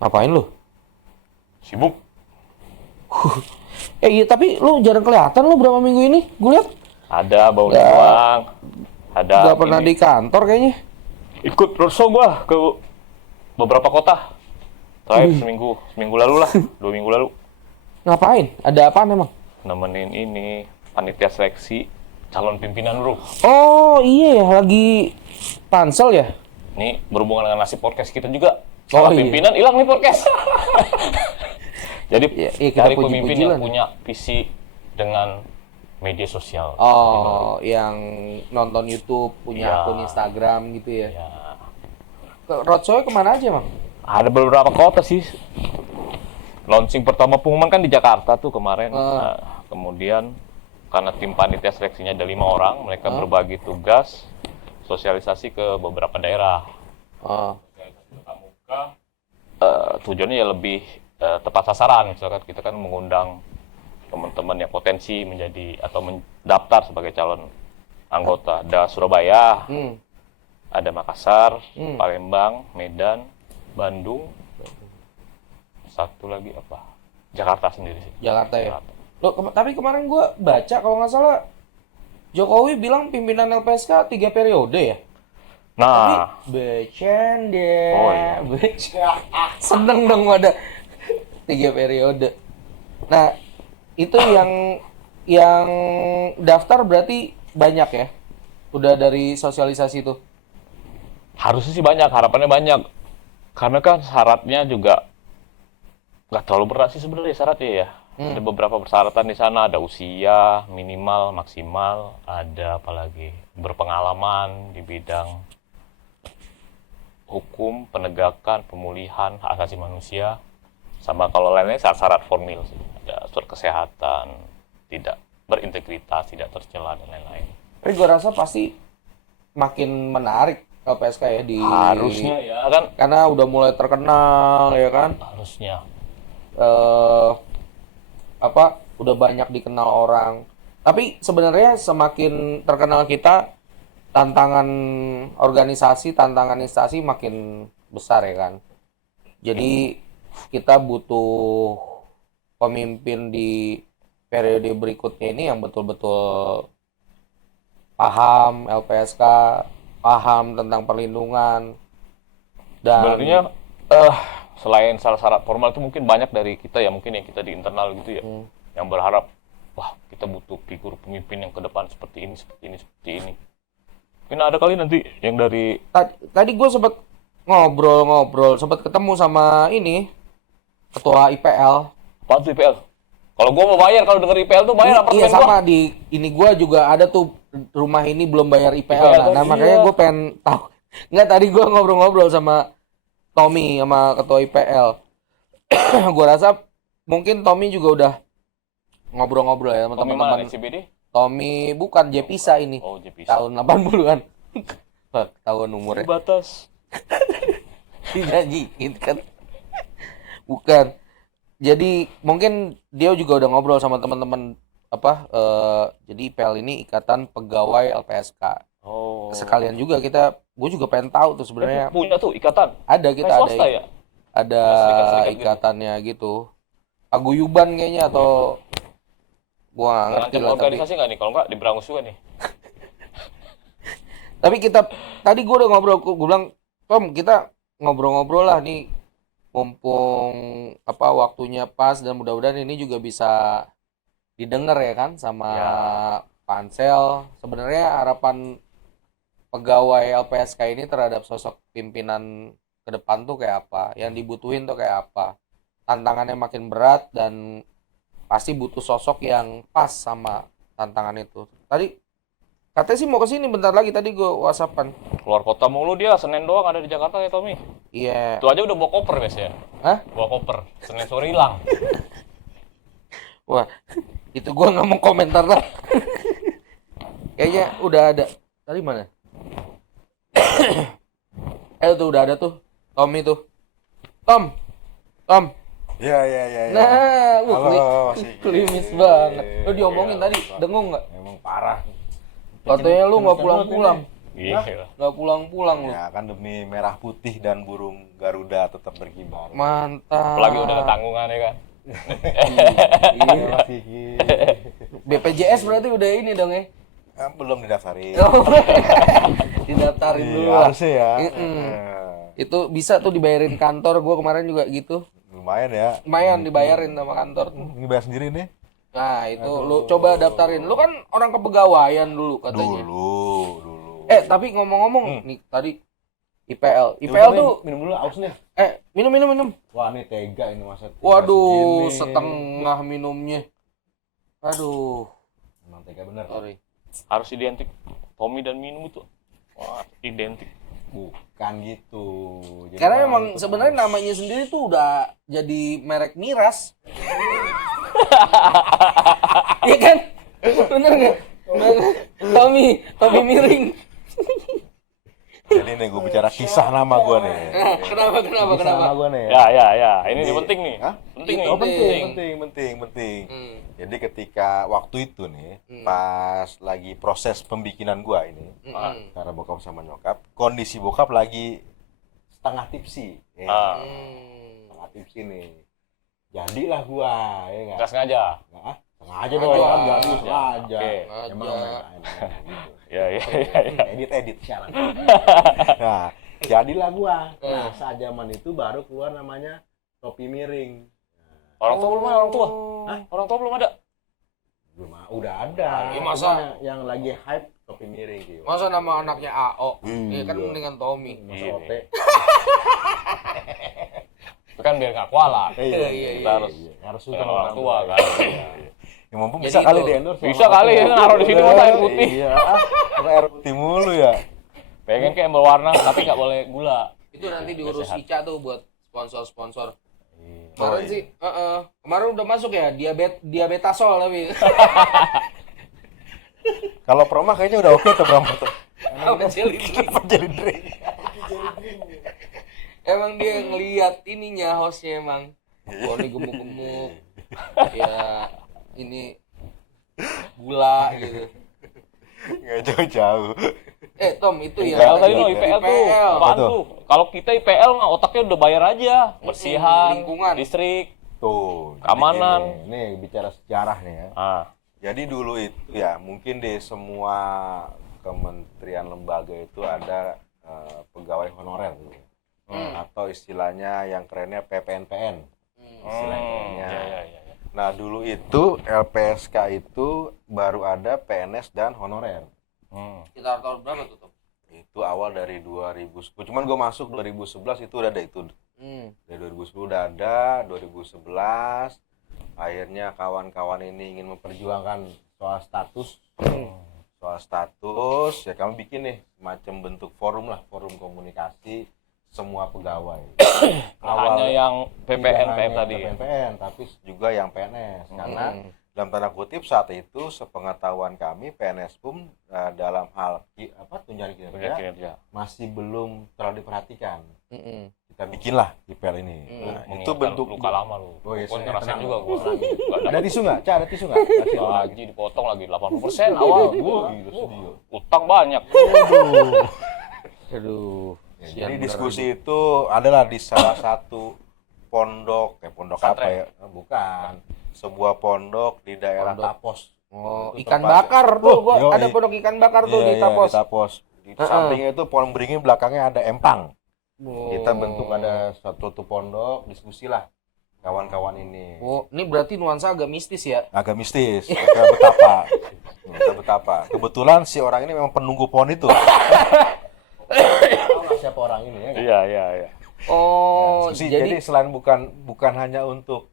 Ngapain lu? Sibuk. Iya tapi lu jarang kelihatan lu berapa minggu ini. Gue lihat Ada baunya doang. Ada nggak pernah ini. di kantor kayaknya. Ikut roadshow gua ke beberapa kota. Terakhir seminggu lalu lah, 2 minggu lalu. Ngapain? Ada apa memang? Nemenin ini panitia seleksi calon pimpinan bro. Oh iya ya, lagi pansel ya? Ini berhubungan dengan nasib podcast kita juga. Oh, Salah iya. pimpinan hilang nih podcast. Jadi Iya, kita cari pemimpin puji-puji yang lah. punya visi dengan media sosial. Oh, yang nonton YouTube, punya Iya. akun Instagram gitu ya. Ya, Roadshow kemana aja, Mang? ada beberapa kota sih. Launching pertama pengumuman kan di Jakarta tuh kemarin. Nah, kemudian karena tim panitia seleksinya ada 5 orang, mereka berbagi tugas sosialisasi ke beberapa daerah. Oh, Tujuannya ya lebih tepat sasaran. Misalkan kita kan mengundang teman-teman yang potensi menjadi atau mendaftar sebagai calon anggota. Ada Surabaya, ada Makassar, Palembang, Medan, Bandung, satu lagi apa? Jakarta sendiri sih. Jakarta ya. Jakarta. Loh, tapi kemarin gua baca kalau nggak salah Jokowi bilang pimpinan LPSK 3 periode ya. Nah, Bercanda. Oh, iya. Seneng dong ada 3 periode. Nah, itu yang daftar berarti banyak ya? Udah dari sosialisasi itu. harusnya sih banyak, harapannya banyak. Karena kan syaratnya juga nggak terlalu berat sih sebenarnya syaratnya ya. Ada beberapa persyaratan di sana, ada usia minimal, maksimal, ada apalagi berpengalaman di bidang hukum, penegakan, pemulihan hak asasi manusia, sama kalau lainnya syarat-syarat formil sih. Ada surat kesehatan, tidak berintegritas, tidak tercela dan lain-lain. Tapi gue rasa pasti makin menarik LPSK ya di Harusnya ya kan, karena udah mulai terkenal ya kan. harusnya. Udah banyak dikenal orang. Tapi sebenarnya semakin terkenal kita, tantangan organisasi, tantangan instansi makin besar ya kan. Jadi kita butuh pemimpin di periode berikutnya ini yang betul-betul paham LPSK, paham tentang perlindungan, dan Sebenarnya selain syarat-syarat formal itu mungkin banyak dari kita ya, mungkin yang kita di internal gitu ya, yang berharap wah kita butuh figur pemimpin yang ke depan seperti ini, seperti ini, seperti ini. Mungkin ada kali nanti yang dari tadi gue sempat ngobrol-ngobrol, sempat ketemu sama ini ketua IPL. apa tuh IPL. Kalau gua mau bayar, kalau denger IPL tuh bayar apartemen Iya gua. sama di ini gue juga ada tuh rumah ini belum bayar IPL. IPL, Nah, iya. makanya gue pengen tahu. Nggak, tadi gue ngobrol-ngobrol sama Tommy, sama ketua IPL. Gue rasa mungkin Tommy juga udah ngobrol-ngobrol ya sama Tommy mana teman-teman. CBD? Tommy bukan Jepisa ini. Oh, JPC. Tahun 80-an. Wah, tahun umurnya. Batas. Dijanjiin kan. Bukan. Jadi mungkin dia juga udah ngobrol sama teman-teman jadi IPL ini Ikatan Pegawai LPSK. Oh. Sekalian juga gue juga pengen tahu tuh sebenarnya. Punya tuh ikatan. Ada kita Kayak ada swasta ya? ada Serikat-serikat gitu. ikatannya gitu. Paguyuban kayaknya atau gua nggak ngerti Terancam lah tapi. organisasi nggak nih? Kalau nggak diberangus juga nih. Tapi tadi gue udah ngobrol, gue bilang, Tom, kita ngobrol-ngobrol lah nih, mumpung waktunya pas dan mudah-mudahan ini juga bisa didengar ya kan sama Ya. Pansel. Sebenarnya harapan pegawai LPSK ini terhadap sosok pimpinan ke depan tuh kayak apa, yang dibutuhin tuh kayak apa, tantangannya makin berat dan pasti butuh sosok yang pas sama tantangan itu. Tadi katanya sih mau kesini bentar lagi, tadi gue whatsappan. Keluar kota mulu dia, Senin doang ada di Jakarta ya Tommy. Iya. Itu aja udah bawa koper biasanya. Hah? Bawa koper. Senin sore hilang. Wah, itu gue nggak mau komentar lah. Kayaknya udah ada. Tadi mana? Tuh udah ada tuh. Tommy tuh. Tom. Ya. Nah, Halo, masih. klimis banget. Lu diomongin Iya, tadi, dengung nggak? Emang parah. Katanya lu nggak pulang-pulang. Iya. nggak pulang-pulang lu. Ya kan demi merah putih dan burung Garuda tetap berkibar. Mantap. Apalagi udah ada tanggungan ya kan. Iya masih BPJS berarti udah ini dong ya. belum didaftarin. Didaftarin Iya, dulu lah. harusnya ya. Itu bisa tuh dibayarin kantor, gua kemarin juga gitu. Lumayan ya. Lumayan dibayarin sama kantor. Ini bayar sendiri nih. Nah, itu lu coba daftarin. Lu kan orang kepegawaian dulu katanya. Dulu. Tapi ngomong-ngomong nih tadi IPL. Ya IPL udah, tuh minum dulu aus nih. minum. Wah, ini tega ini masa. Waduh, segini. setengah minumnya. Aduh, Emang tega bener. sorry. Harus identik. Tommy dan minum itu wah, identik. Bukan gitu. Jadi Karena orang memang itu sebenarnya harus- namanya sendiri tuh udah jadi merek miras. Iya kan? Bener nggak? Tommy miring. Jadi nih gue bicara kisah nama gue nih. Kenapa? Kisah nama gue nih. Ya. Ini Jadi- penting nih. Hah? Penting Itu nih. Oh, penting. penting. Hmm. Jadi ketika waktu itu nih, pas lagi proses pembikinan gua ini, Hmm. karena bokap sama nyokap, kondisi bokap lagi setengah tipsi. Ya, Ah, setengah tipsi nih. Jadilah gua, ya nggak? nggak sengaja. Nggak, sengaja dong, Sengaja. kan jadi sengaja. Oke. Emang Sengaja. gitu. Ya. Edit siaran. Nah, jadilah gua. Nah, saat zaman itu baru keluar namanya topi miring. Orang tua belum ada, orang tua. Hah? Orang tua belum ada. Belum, udah ada. Ya, masa- Cuma yang lagi hype topi miring gitu. Masa nama anaknya AO? Iya. Iya kan mendingan Tommy. Masa Iya. ote. Itu kan biar nggak kualat. Iya. Kita harus harus dengan orang tua kan. Ya mumpung Jadi bisa kali itu. di endorse. Bisa kali ya, naruh di sini masa air putih. Iya, pakai air putih mulu ya. Pengen kayak berwarna tapi nggak boleh gula. Itu nanti diurus Sehat. Ica tuh buat sponsor-sponsor. Iya. Kemarin sih, kemarin udah masuk ya diabetasol tapi. Kalau promo kayaknya udah oke tuh promo tuh. Apa jelly drink? Apa jadi drink? Emang dia ngeliat ininya hostnya emang. Oh ini gemuk-gemuk. Ya ini gula gitu. Nggak jauh-jauh. Tom itu ya. IPL tadi tadi lo, IPL tuh. Apaan Apa tuh? tuh? Kalau kita IPL mah otaknya udah bayar aja. Bersihan, lingkungan. listrik. Tuh. jadi Keamanan. gini. Nih bicara sejarah nih ya. Ah, Jadi dulu itu ya mungkin di semua kementerian lembaga itu ada pegawai honorer gitu. Atau istilahnya yang kerennya PPNPN. Istilahnya. iya. Nah dulu itu LPSK itu baru ada PNS dan honorer. Sekitar tahun berapa tuh Tom? Itu awal dari 2010. Cuman gue masuk 2011 itu udah ada itu. Dari 2010 udah ada, 2011 akhirnya kawan-kawan ini ingin memperjuangkan soal status. Soal status ya kami bikin nih macam bentuk forum lah, forum komunikasi semua pegawai. Hanya yang PPN Tidak hanya tadi. PPN tapi juga yang PNS karena dalam tanda kutip saat itu sepengetahuan kami PNS pun dalam hal tunjangan kinerja Kinerja. masih belum terlalu diperhatikan. Mm-mm. Kita bikinlah IPL ini. Nah, itu Mengingatkan bentuk luka lama lu. Oh, iya, Gua saya ngerasain tenang. juga gua. Ada tisu nggak? Cak, ada tisu nggak? Kasih aku lagi. Gaji dipotong lagi 80% awal. Wah, gila sedih. Utang banyak. Aduh. Ya, Sian jadi bener diskusi itu adalah di salah satu pondok, pondok apa ya? Bukan. Sebuah pondok di daerah Pondok. Tapos. Oh, Itu ikan tempat- bakar tuh. Gua yoi. ada pondok ikan bakar tuh Iya, di iya, Tapos. di Tapos. Di sampingnya itu pohon beringin, belakangnya ada empang. Oh. Kita bentuk ada satu pondok, diskusilah kawan-kawan ini. Oh, ini berarti nuansa agak mistis ya? Agak mistis, agak betapa. Agak betapa. Kebetulan si orang ini memang penunggu pohon itu. Tahu nggak siapa orang ini ya? Nggak? Iya. Oh, Diskusi, jadi jadi selain bukan hanya untuk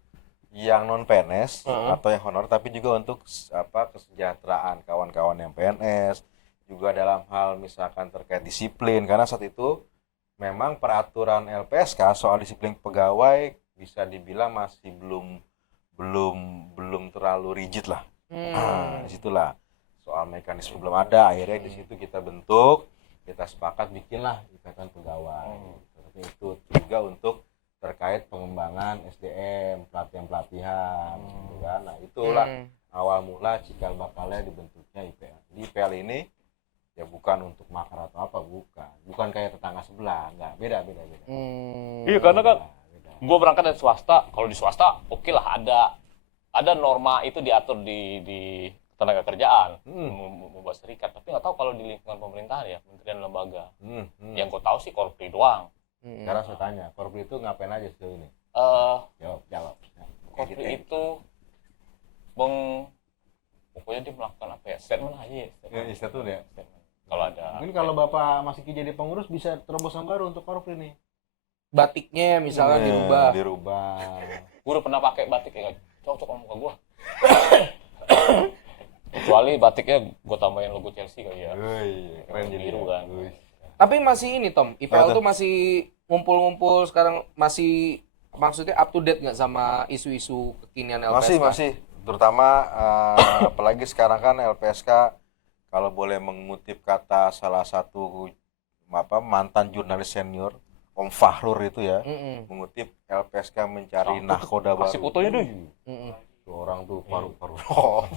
yang non PNS atau yang honor, tapi juga untuk kesejahteraan kawan-kawan yang PNS, juga dalam hal misalkan terkait disiplin, karena saat itu memang peraturan LPSK soal disiplin pegawai bisa dibilang masih belum terlalu rigid lah. Nah, disitulah soal mekanisme belum ada, akhirnya di situ kita bentuk, kita sepakat bikinlah ikatan pegawai. Seperti itu juga untuk terkait pengembangan SDM, pelatihan, gitu kan. Nah, itulah awal mula cikal bakalnya dibentuknya IPL. Di IPL ini ya bukan untuk makar atau beda. Iya, karena kan Beda. gue berangkat dari swasta. Kalau di swasta, oke lah ada norma itu diatur di tenaga kerjaan, membuat serikat. Tapi nggak tahu kalau di lingkungan pemerintahan ya, kementerian lembaga. Yang gue tahu sih Korpri doang. Sekarang saya tanya, Korpri itu ngapain aja sejauh ini? Jawab. Korpri Kayak itu pokoknya dia melakukan apa ya, statement aja ya. Statement ya. Statement. Kalau ada. Mungkin kalau Bapak masih jadi pengurus bisa terobosan baru untuk Korpri nih. Batiknya misalnya Dirubah. Gue udah pernah pakai batik ya, nggak cocok sama muka gue. Kecuali batiknya gue tambahin logo Chelsea kali ya. Keren jadi biru kan. Tapi masih ini Tom, IPL tuh masih ngumpul-ngumpul sekarang, masih maksudnya up to date nggak sama isu-isu kekinian LPSK? Masih. Terutama apalagi sekarang kan LPSK, kalau boleh mengutip kata salah satu mantan jurnalis senior Om Fahrur itu ya, mengutip LPSK mencari nahkoda baru. Kasih fotonya deh. Tuh orang tuh paru-paru. Oh,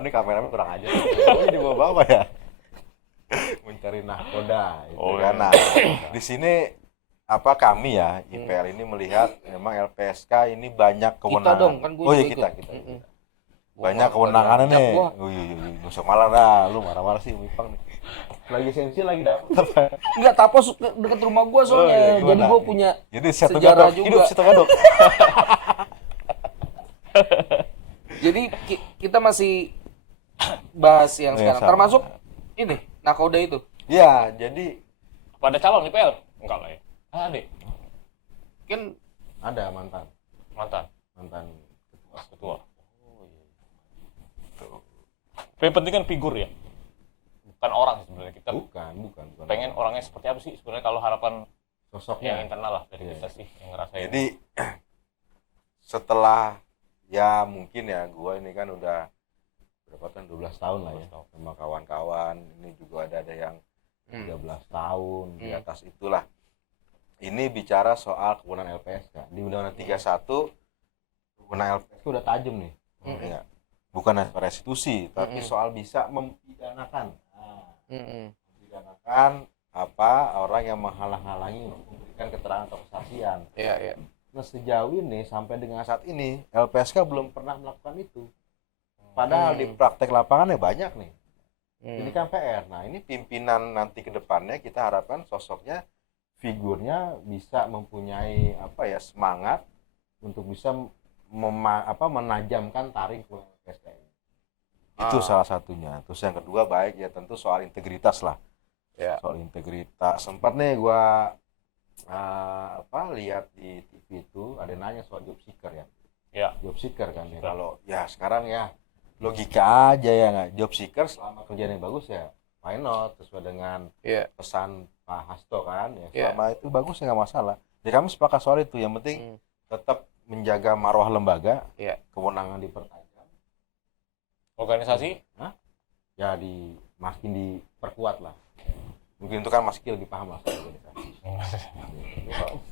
ini kameramen kurang aja. Oh, di bawah ya. Mencari nahkoda itu kan. Nah, di sini kami ya IPL ini melihat memang LPSK ini banyak kewenangan. Kita dong, kan gue iya juga kita. Banyak kewenangannya nih. Nggak usah malah dah, lu marah-marah sih Mipang nih. Lagi sensi lagi dapet apa? Enggak, Tapos deket rumah gue soalnya. Gimana? Jadi gue punya Jadi satu sejarah gadok, juga. hidup satu gadok. Jadi kita masih bahas yang Iya, sekarang, sama. termasuk ini nakoda itu. Ya, jadi Pada calon IPL? Enggak lah ya. Ada. Kan ada mantan Ketua. Yang penting kan figur ya. Bukan orang sebenarnya. Kita bukan pengen orangnya seperti apa sih sebenarnya, kalau harapan yang sosoknya. internal lah dari kita sih yang ngerasain. Jadi setelah ya mungkin ya gua ini kan udah berapa tahun, 12 tahun lah ya sama kawan-kawan, ini juga ada yang 13 tahun di atas itulah. Ini bicara soal kewenangan LPSK di Undang-Undang 31. Kewenangan LPSK udah tajam nih. Ya. Bukan restitusi, tapi soal bisa mempidanakan. Mempidanakan orang yang menghalang-halangi memberikan keterangan atau kesaksian. iya. Nah, sejauh ini sampai dengan saat ini LPSK belum pernah melakukan itu. Padahal di praktek lapangannya banyak nih. Ini kan PR. Nah, ini pimpinan nanti ke depannya kita harapkan sosoknya, figurnya bisa mempunyai semangat untuk bisa menajamkan taring ke LPSK ini. Itu salah satunya. Terus yang kedua baik ya tentu soal integritas lah. Ya. Soal integritas. Sempat nih gua lihat di TV itu ada nanya soal job seeker ya. Ya. Job seeker kan ya. Kalau ya sekarang ya logika aja ya nggak. Job seeker selama kerjaan yang bagus ya why not, sesuai dengan pesan Pak Hasto kan ya. Selama itu bagus ya nggak masalah. Jadi kami sepakat soal itu. Yang penting tetap menjaga marwah lembaga, kewenangan dipertajam. Organisasi? Ya makin diperkuat lah. Mungkin itu kan Mas Ki lebih paham lah soal organisasi.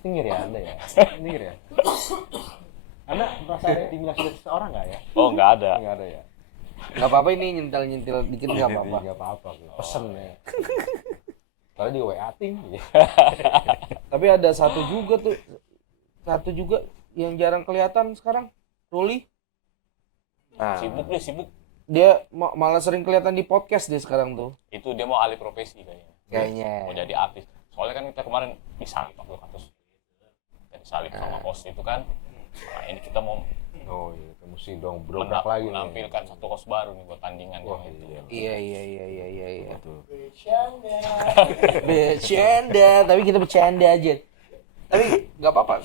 Tinggi ya Anda ya? Tinggi ya? Anda merasa intimidasi dari seseorang nggak ya? Oh, nggak ada. Nggak ada ya? Nggak apa-apa, ini nyentil dikit nggak apa-apa. Nggak apa-apa. Pesen ya. Kalau di WA tinggi. Tapi ada satu juga yang jarang kelihatan sekarang, Ruli. Sibuk. Dia malah sering kelihatan di podcast dia sekarang tuh. Itu dia mau alih profesi kayaknya. Mau jadi artis. Soalnya kan kita kemarin disalip waktu kasus. Dan disalip sama kos itu kan. Nah, ini kita mau mesti dong berobat lagi menampilkan satu kos baru nih buat tandingan. Iya. Bercanda, tapi kita bercanda aja. Tapi nggak apa-apa.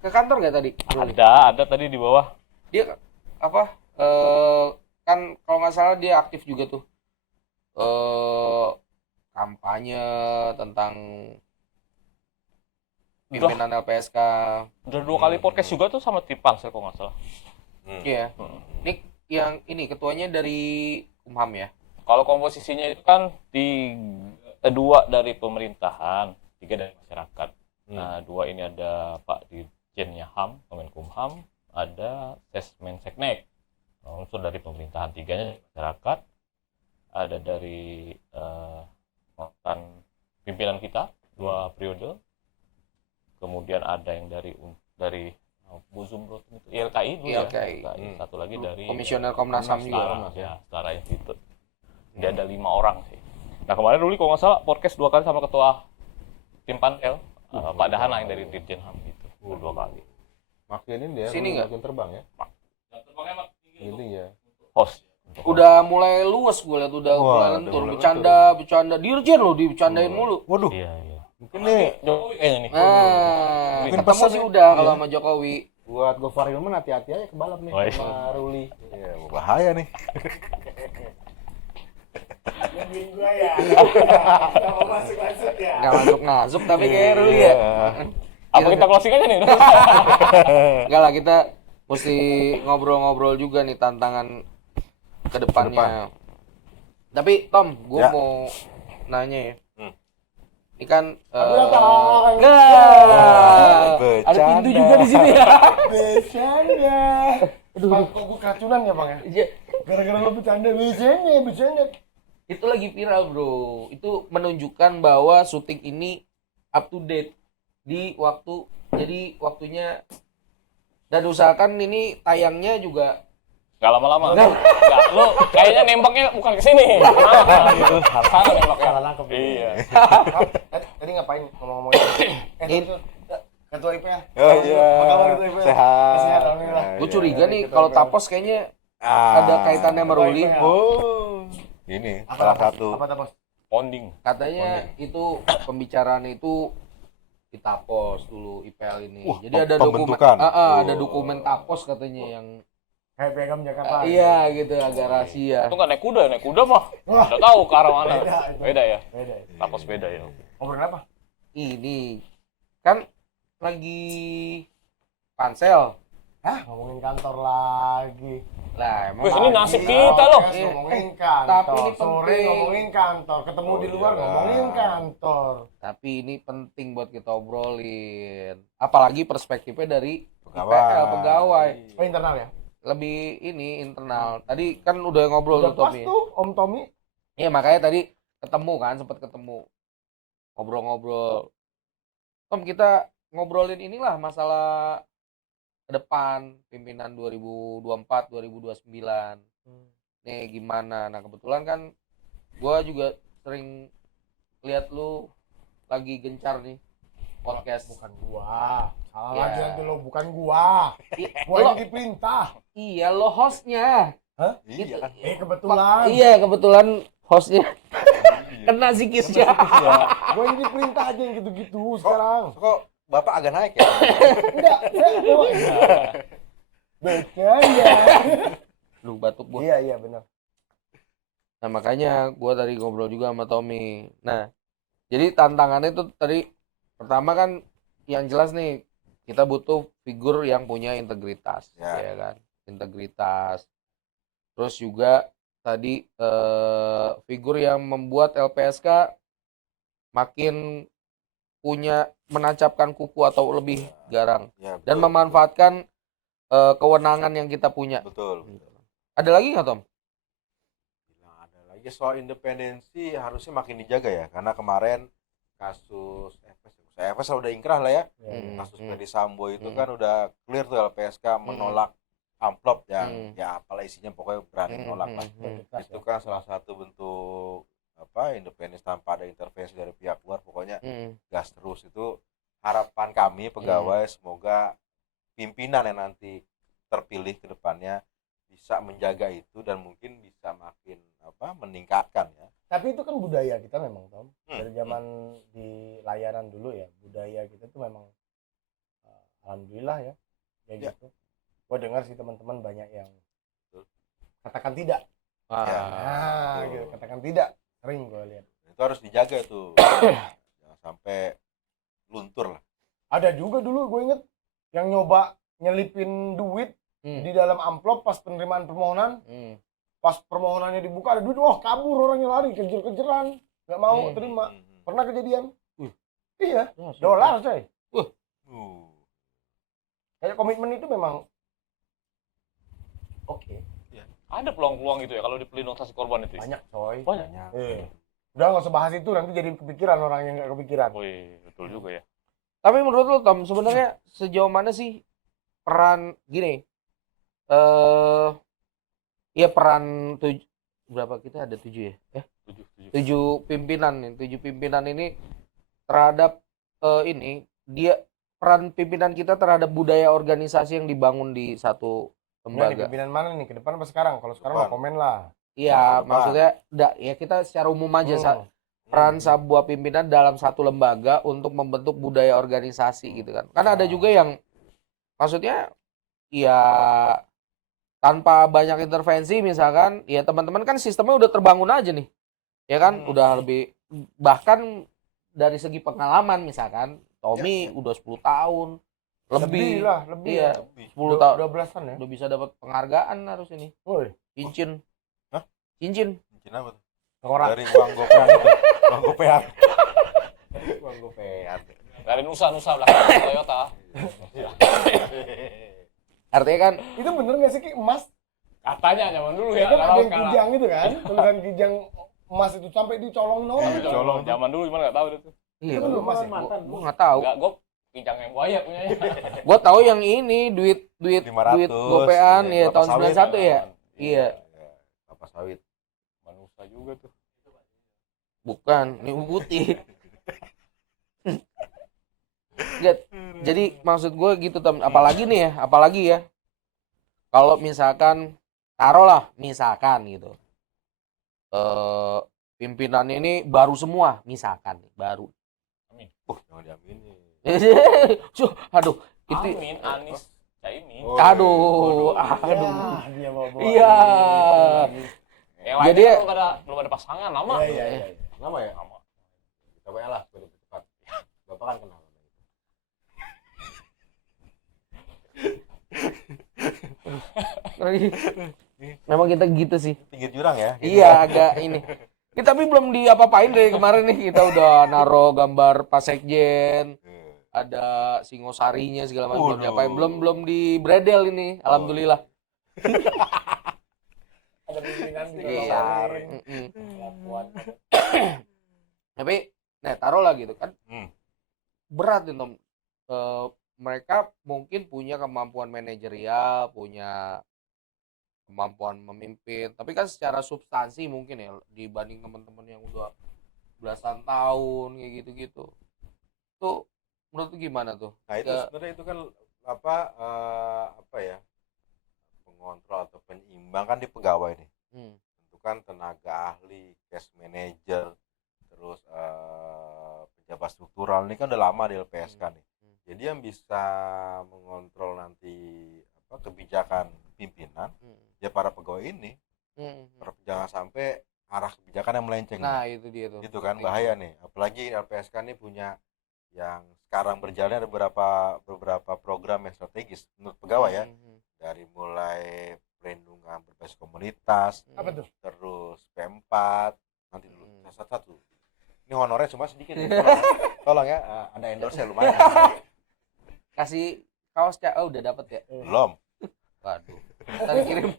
Ke kantor nggak tadi? Ada tadi di bawah. Dia kan kalau nggak salah dia aktif juga tuh kampanye tentang pimpinan LPSK. Udah 2 kali podcast juga tuh sama Tipansel kalau nggak salah. Iya. Ini ketuanya dari Kumham ya. Kalau komposisinya itu kan 2 dari pemerintahan, 3 dari masyarakat. Nah, 2 ini ada Pak Dirjen Yaham, Kemenkumham, ada Sesmenseknek, unsur dari pemerintahan, 3-nya dari masyarakat, ada dari mantan pimpinan kita, 2 periode. Kemudian ada yang dari Buzum itu ILKI dulu ya. ILKI. Satu lagi dari Komisioner Komnas HAM juga. Ya, setara itu. Dia ada 5 orang sih. Nah kemarin Ruli kalau nggak salah podcast 2 kali sama ketua tim Pantel, Pak Dahana yang dari Dirjen HAM gitu. 2 kali. Makin ini dia, Sini nggak? makin terbang ya. Terbangnya Ini ya. host. Udah mulai luas gue liat, udah Wah, mulai udah lentur, mulai bercanda Dirjen loh, dibercandain mulu. Waduh. Iya. Mungkin nih Jokowi kayaknya nih. Nah, Mungkin ketemu pesan sih ya. udah kalau Iya. sama Jokowi. buat Gofar Hilman hati-hati aja ke balap nih Oh, iya. sama Ruli. Iya, bahaya nih. Nungguin gua ya. Gak mau masuk-masuk ya. Nggak masuk tapi kayak Ruli ya. Apa kita closing aja nih? Enggak lah, kita mesti ngobrol-ngobrol juga nih tantangan ke depannya. Tapi Tom, gue Ya. mau nanya ya. Hmm. Ini kan Abang. ada pintu juga di sini ya. Bercanda. Aduh, kok gua keracunan ya bang ya? Gara-gara lo bercanda, bercanda. Itu lagi viral bro. Itu menunjukkan bahwa syuting ini up to date di waktu. Jadi waktunya, dan usahakan ini tayangnya juga Gak lama-lama. Nggak. Nggak, lu kayaknya nembaknya bukan ke sini. Sana nembaknya. Salah nangkep. Iya. Tadi ngapain ngomong-ngomongin? Ketua IP ya? Oh iya. Apa kabar Ketua IP? Sehat. Sehat, alhamdulillah. gue curiga nih kalau Tapos kayaknya ada kaitannya sama Ruli. Oh. Ini salah satu. Apa Tapos? Ponding. Katanya itu pembicaraan itu di Tapos dulu IPL ini. Wah, Jadi ada dokumen, pembentukan. ada dokumen Tapos katanya yang Kayak piagam Jakarta. iya gitu, agak rahasia. Itu nggak naik kuda mah. Wah. Udah tahu ke arah mana. Beda itu. Beda ya. Beda. Tapos beda ya. Ngobrolin apa? Ini kan lagi pansel. Hah? Ngomongin kantor lagi. Lah emang Wih, ini nasib Lagi, kita loh. podcast Iya. Ngomongin kantor. Tapi ini Sore penting. ngomongin kantor. Ketemu di luar iya. ngomongin kantor. tapi ini penting buat kita obrolin. Apalagi perspektifnya dari Pegawai. IPL pegawai. Oh internal ya? Lebih ini internal. Tadi kan udah ngobrol Udah tuh pas Tommy. tuh Om Tommy. Iya makanya tadi ketemu kan, sempat ketemu, ngobrol-ngobrol. Tom, kita ngobrolin inilah masalah ke depan pimpinan 2024 2029. Nih gimana? Nah kebetulan kan gua juga sering lihat lu lagi gencar nih podcast. Bukan gua. Salah Ya. lagi nanti lo, bukan gua. Gua Lo, yang diperintah. iya lo hostnya. Hah? Gitu. Iya kan. Kebetulan. Iya kebetulan hostnya kena psikisnya. Gua yang diperintah aja yang gitu-gitu sekarang. Kok Bapak agak naik ya? Enggak, bercanda. Lu batuk gua. Iya benar. Nah makanya gua tadi ngobrol juga sama Tommy. Nah jadi tantangannya itu tadi pertama kan yang jelas nih kita butuh figur yang punya integritas, Ya. ya kan? Integritas. Terus juga tadi figur yang membuat LPSK makin punya menancapkan kuku atau lebih garang Ya, dan betul. memanfaatkan kewenangan yang kita punya. Betul. Ada lagi nggak Tom? Bilang ada lagi soal independensi harusnya makin dijaga ya, karena kemarin kasus FS udah ingkrah lah ya. Kasus Ferdi Sambo itu kan udah clear tuh LPSK menolak amplop yang ya apalah isinya, pokoknya berani nolak lah. Itu kan salah satu bentuk independensi tanpa ada intervensi dari pihak luar, pokoknya gas terus. Itu harapan kami pegawai, semoga pimpinan yang nanti terpilih ke depannya bisa menjaga itu dan mungkin bisa makin meningkatkan ya. Tapi itu kan budaya kita memang Tom. Dari zaman di layanan dulu ya, budaya kita tuh memang alhamdulillah ya kayak Ya. gitu. Gua dengar sih teman-teman banyak yang katakan tidak. Wah. Ya. Nah, betul. gitu, katakan tidak. Sering gua lihat. Itu harus dijaga tuh. Jangan sampai luntur lah. Ada juga dulu gue inget yang nyoba nyelipin duit di dalam amplop pas penerimaan permohonan. Pas permohonannya dibuka ada duit, wah kabur orangnya, lari kejar-kejaran, nggak mau terima. Pernah kejadian? Iya, dolar coy. Kayak komitmen itu memang oke. Ada peluang-peluang gitu ya kalau di pelindung saksi korban itu. Banyak coy. Banyak. Banyak. Udah nggak usah bahas itu, nanti jadi kepikiran orang yang nggak kepikiran. Wih, betul juga ya. Tapi menurut lu Tom, sebenarnya sejauh mana sih peran gini? Ya peran berapa kita ada 7 ya? 7 pimpinan nih, 7 pimpinan ini terhadap ini dia peran pimpinan kita terhadap budaya organisasi yang dibangun di satu Nah, nih, lembaga. pimpinan mana nih? Ke depan apa sekarang? Kalau sekarang Depan. mau komen lah. Iya, Depan. maksudnya ya kita secara umum aja peran sebuah pimpinan dalam satu lembaga untuk membentuk budaya organisasi gitu kan. Kan ada juga yang maksudnya ya tanpa banyak intervensi misalkan ya teman-teman kan sistemnya udah terbangun aja nih. Ya kan udah lebih bahkan dari segi pengalaman misalkan Tommy udah 10 tahun lebih lah, lebih. iya Lebih. 10 tahun 12-an ya. udah bisa dapat penghargaan harus ini. Woi, Cincin. Hah? Cincin. Cincin apa tuh? orang. Dari uang gopean itu. Uang gopean. Uang gopean. Dari Nusa belakang Toyota. Artinya kan Itu bener nggak sih Ki, emas? Katanya zaman dulu ya. Kan ada kalau yang sekarang. kijang itu kan, tulisan kijang emas itu sampai dicolongin orang. Tapi Colong. zaman dulu gimana nggak tahu itu. iya Itu belum masih. gua nggak tahu. Enggak, gue kijang yang buaya punyanya. Gua tahu yang ini duit 500. gopean ya kelapa tahun sawit. 91 ya. Iya. Kelapa sawit. Manusia juga tuh. Bukan, ini putih. Nggak, jadi maksud gue gitu Tom, apalagi nih ya, apalagi ya. Kalau misalkan taruhlah misalkan gitu. Pimpinan ini baru semua, misalkan baru. Jangan diaminin. Aduh, itu Amin, Anis, Caimin. Oh, aduh, waduh. aduh. Ya, dia bawa-bawa. Iya. Yang Jadi- lainnya belum ada pasangan lama. Iya. Nama ya? Lama. Kita WA lah lebih cepat. Bapak kan kenal. Memang kita gitu sih. Pinggir jurang ya. Iya, agak ini. Tapi belum diapa-apain dari kemarin nih, kita udah naro gambar Pak Sekjen, ada Singosarinya segala macam belum Waduh. diapain, belum di bredel ini, alhamdulillah. Ada pimpinan juga. Iya. Sarin. Mm-mm. Kelakuan. Tapi, nah taruhlah gitu kan, berat nih Tom. Mereka mungkin punya kemampuan manajerial, punya kemampuan memimpin, tapi kan secara substansi mungkin ya dibanding teman-teman yang udah belasan tahun kayak gitu-gitu. Tuh menurut lu gimana tuh? Nah itu Ya. sebenarnya itu kan apa ya, pengontrol atau penyeimbang kan di pegawai nih. Hmm. Itu kan tenaga ahli, cash manager, terus pejabat struktural ini kan udah lama di LPSK nih. Jadi yang bisa mengontrol nanti kebijakan pimpinan ya para pegawai ini. Jangan sampai arah kebijakan yang melenceng. Nah itu dia tuh. Itu kan bahaya nih. Apalagi LPSK ini punya yang sekarang berjalan ada beberapa program yang strategis menurut pegawai ya. Dari mulai perlindungan berbasis komunitas, Apa tuh? terus P4, nanti dulu satu-satu. Ini honornya cuma sedikit nih. Tolong ya, ada endorse lumayan. Kasih kaos oh udah dapet ya? Belum. Waduh. Ntar kirim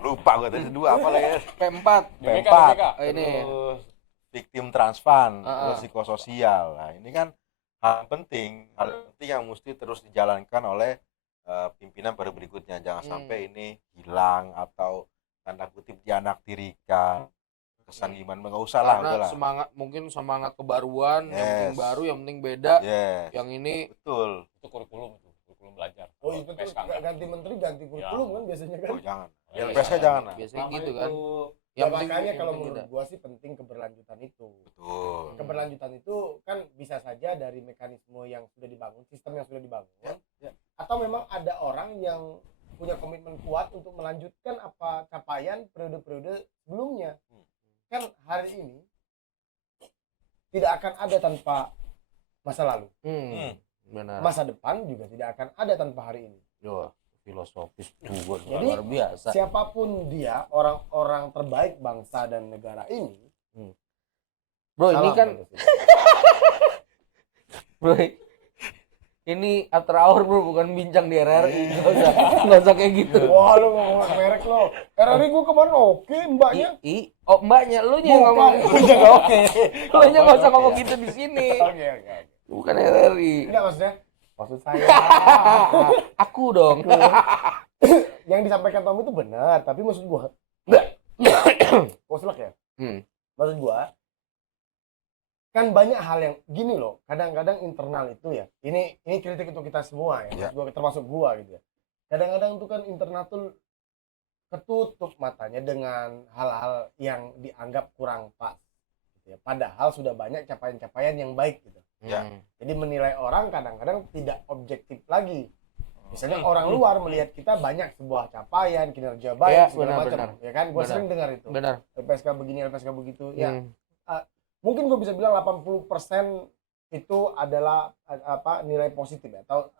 Lupa gue tadi dua apa lagi? P4. BPK. Oh, ini. Terus victim trust fund, Ah, terus psikososial. Nah, ini kan hal penting yang mesti terus dijalankan oleh pimpinan pada berikutnya. Jangan sampai ini hilang atau tanda kutip dianaktirikan. Kesan gimana nggak usah lah, Karena udahlah. mungkin semangat kebaruan, yang penting Yes. baru, yang penting beda. Yes, Yang ini betul. Itu kurikulum belajar. Oh itu tuh PSK enggak. ganti menteri ganti kurikulum kan biasanya kan. Oh jangan. Ya, Yang iya, PSK iya. jangan lah. biasanya Sama gitu itu. kan. Ya, penting- makanya yang kalau penting menurut kita. gua sih penting keberlanjutan itu. Betul. Keberlanjutan itu kan bisa saja dari mekanisme yang sudah dibangun, sistem yang sudah dibangun. Ya. Atau memang ada orang yang punya komitmen kuat untuk melanjutkan apa capaian periode-periode sebelumnya. Kan hari ini tidak akan ada tanpa masa lalu. Benar. Masa depan juga tidak akan ada tanpa hari ini. Yo, filosofis juga Jadi, luar biasa. Siapapun dia, orang-orang terbaik bangsa dan negara ini. Bro, ini salam kan Pancasila. bro, ini after hour bro, bukan bincang di RRI. Nggak usah kayak gitu. Wah lu ngomong merek lo. RRI gua kemarin oke mbaknya. Oh mbaknya, lu nya yang Bukan. ngomong. Oke. Lu nya nggak usah ngomong gitu di sini. Oke. Bukan RRI. Enggak maksud saya. Aku dong. Yang disampaikan Tom itu benar, tapi maksud gua Enggak. Koslak ya. Hmm. Maksud gua kan banyak hal yang gini loh, kadang-kadang internal itu ya. Ini kritik untuk kita semua ya. Maksud gua termasuk gua gitu ya. Kadang-kadang tuh kan internal tuh ketutup matanya dengan hal-hal yang dianggap kurang pas gitu ya. Padahal sudah banyak capaian-capaian yang baik gitu. Ya. Jadi menilai orang kadang-kadang tidak objektif lagi. Misalnya orang luar melihat kita banyak sebuah capaian, kinerja baik, Ya, segala benar. macam. Ya kan, gue Benar. sering dengar itu. Benar. LPSK begini, LPSK begitu. Ya, Hmm. mungkin gue bisa bilang 80% itu adalah nilai positif ya, atau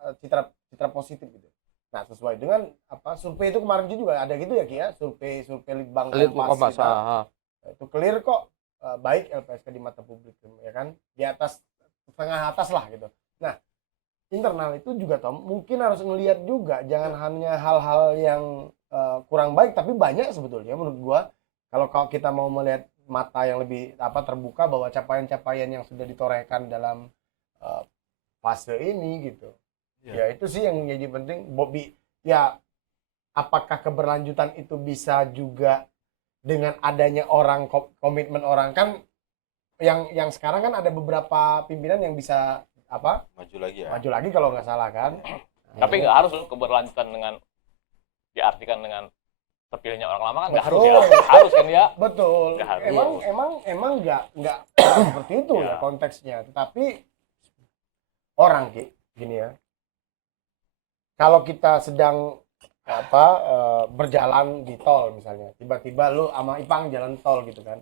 citra positif gitu. Nah, sesuai dengan survei itu kemarin juga ada gitu ya Ki ya, survei Litbang Kompas kita. Itu clear kok, baik LPSK di mata publik ya kan, di atas setengah atas lah gitu. Nah, internal itu juga Tom mungkin harus ngelihat juga, jangan hanya hal-hal yang kurang baik, tapi banyak sebetulnya menurut gua kalau kita mau melihat mata yang lebih terbuka bahwa capaian-capaian yang sudah ditorehkan dalam fase ini gitu. Ya itu sih yang jadi penting. Bobby ya, apakah keberlanjutan itu bisa juga dengan adanya orang, komitmen orang kan yang sekarang kan ada beberapa pimpinan yang bisa Maju lagi ya. maju lagi kalau nggak salah kan. Tapi nggak harus loh keberlanjutan dengan diartikan dengan terpilihnya orang lama kan nggak harus Betul. ya. Harus kan ya. Betul. Nggak harus. Emang nggak seperti itu ya Ya. konteksnya. Tetapi orang gini ya. Kalau kita sedang berjalan di tol misalnya, tiba-tiba lu sama Ipang jalan tol gitu kan.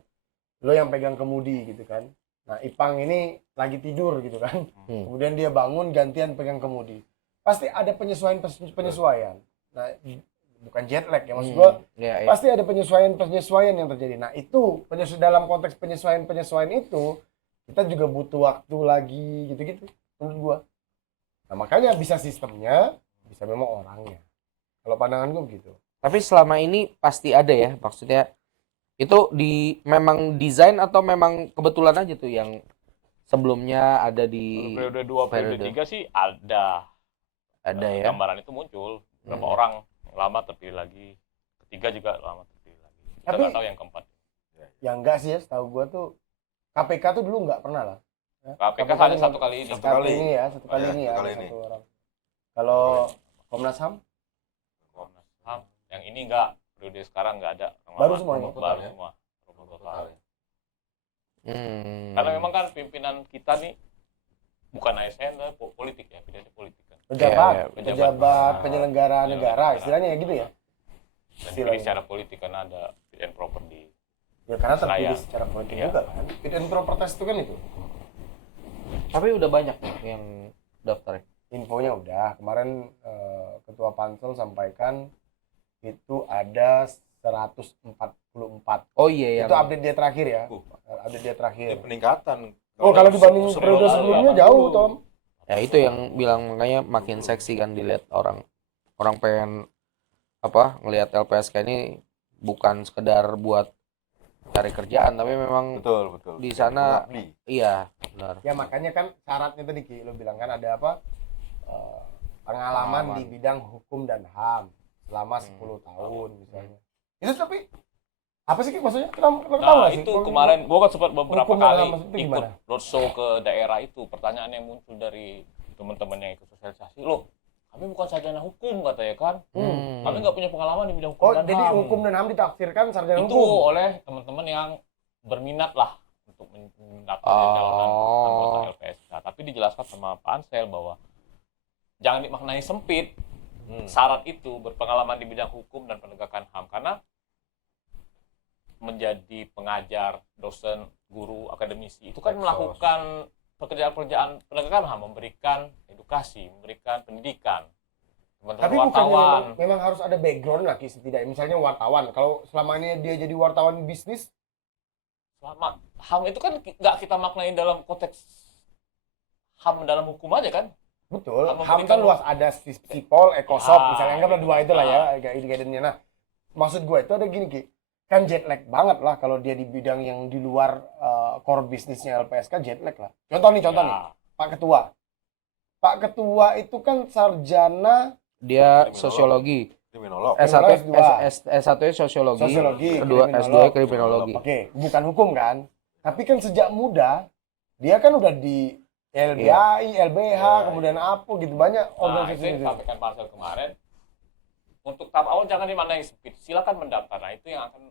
Lu yang pegang kemudi gitu kan. Nah, Ipang ini lagi tidur gitu kan. Kemudian dia bangun gantian pegang kemudi. Pasti ada penyesuaian. Nah, bukan jet lag ya maksud gua. Ya. Pasti ada penyesuaian yang terjadi. Nah, itu dalam konteks penyesuaian itu kita juga butuh waktu lagi gitu-gitu menurut gua. Nah, makanya bisa sistemnya, bisa memang orangnya. Kalau pandangan gua begitu. Tapi selama ini pasti ada ya, maksudnya itu memang desain atau memang kebetulan aja tuh yang sebelumnya ada di Periode 2, periode 3 sih ada ya. gambaran itu muncul. Berapa orang lama terpilih lagi, ketiga juga lama terpilih lagi. Kita Tapi- nggak tahu yang keempat. Yang enggak sih ya, setahu gua tuh KPK tuh dulu nggak pernah lah. Ya, KPK hanya satu kali ini. Satu kali. Satu kali ini ya, satu kali ada ini. satu orang. Kalau Komnas HAM Komnas HAM. Yang ini enggak, periode sekarang nggak ada. Baru semuanya? Baru Ya. semua. Total ya. Karena memang kan pimpinan kita nih bukan ASN tapi politik ya, pidana politik kan. pejabat pejabat. penyelenggara Penyelenggara negara negara. istilahnya ya gitu ya. Dan Istilahnya. pilih secara politik kan ada fit and proper di Ya karena terpilih Senayan. secara politik Iya. juga kan. Fit and proper test itu kan itu. Tapi udah banyak yang daftar. Infonya udah. Kemarin Ketua Pansel sampaikan itu ada 144. Oh iya Itu update dia terakhir ya. Update dia Ini terakhir. peningkatan. Oh, kalau dibanding sebelum periode lalu, sebelumnya 80. jauh, Tom. Ya itu yang bilang makanya makin seksi kan dilihat orang pengen ngelihat LPSK ini bukan sekedar buat cari kerjaan tapi memang Betul. di sana Mengabdi. iya benar. Ya makanya kan syaratnya tadi Ki, lo bilang kan ada pengalaman di bidang hukum dan HAM selama 10 tahun misalnya. Itu tapi apa sih Ki maksudnya? Kita tahu Nah nggak sih? itu kemarin gua kan sempat beberapa Hukum dan kali HAM maksudnya ikut gimana? roadshow ke daerah itu. Pertanyaan yang muncul dari teman-teman yang ikut sosialisasi, loh kami bukan sarjana hukum katanya kan, kami nggak punya pengalaman di bidang hukum Oh, dan jadi HAM. hukum dan HAM ditafsirkan sarjana Itu hukum. oleh teman-teman yang berminat lah untuk mendapatkan pencalonan anggota LPSK. Tapi dijelaskan sama Pak Ansel bahwa jangan dimaknai sempit syarat itu berpengalaman di bidang hukum dan penegakan HAM, karena menjadi pengajar, dosen, guru, akademisi itu kan Eksos. melakukan pekerjaan-pekerjaan penegakan HAM, memberikan edukasi, memberikan pendidikan. Teman-teman Tapi bukannya wartawan, memang harus ada background lagi setidaknya. Misalnya wartawan. Kalau selama ini dia jadi wartawan bisnis, selama HAM itu kan nggak kita maknai dalam konteks HAM dalam hukum aja kan. Betul. Kan HAM kan memberikan- luas, ada Sipol, Ekosop, Ah, misalnya anggaplah dua itu lah ya, guidance-nya. Nah, maksud gue itu ada gini Ki, kan jet lag banget lah kalau dia di bidang yang di luar core bisnisnya LPSK, jet lag lah. Contoh nih, Ya. Pak Ketua. Pak Ketua itu kan sarjana Dia Kriminolog. sosiologi. Kriminolog. S1 S2. S1 sosiologi. Sosiologi, Kedua kriminolog. S2 kriminologi. Oke, bukan hukum kan? Tapi kan sejak muda dia kan udah di LBI, LBH, Iya, kemudian apa gitu banyak Nah, organisasi itu yang gitu. disampaikan Pansel kemarin. Untuk tahap awal jangan dimandang sempit, silakan mendaftar. Nah, itu yang akan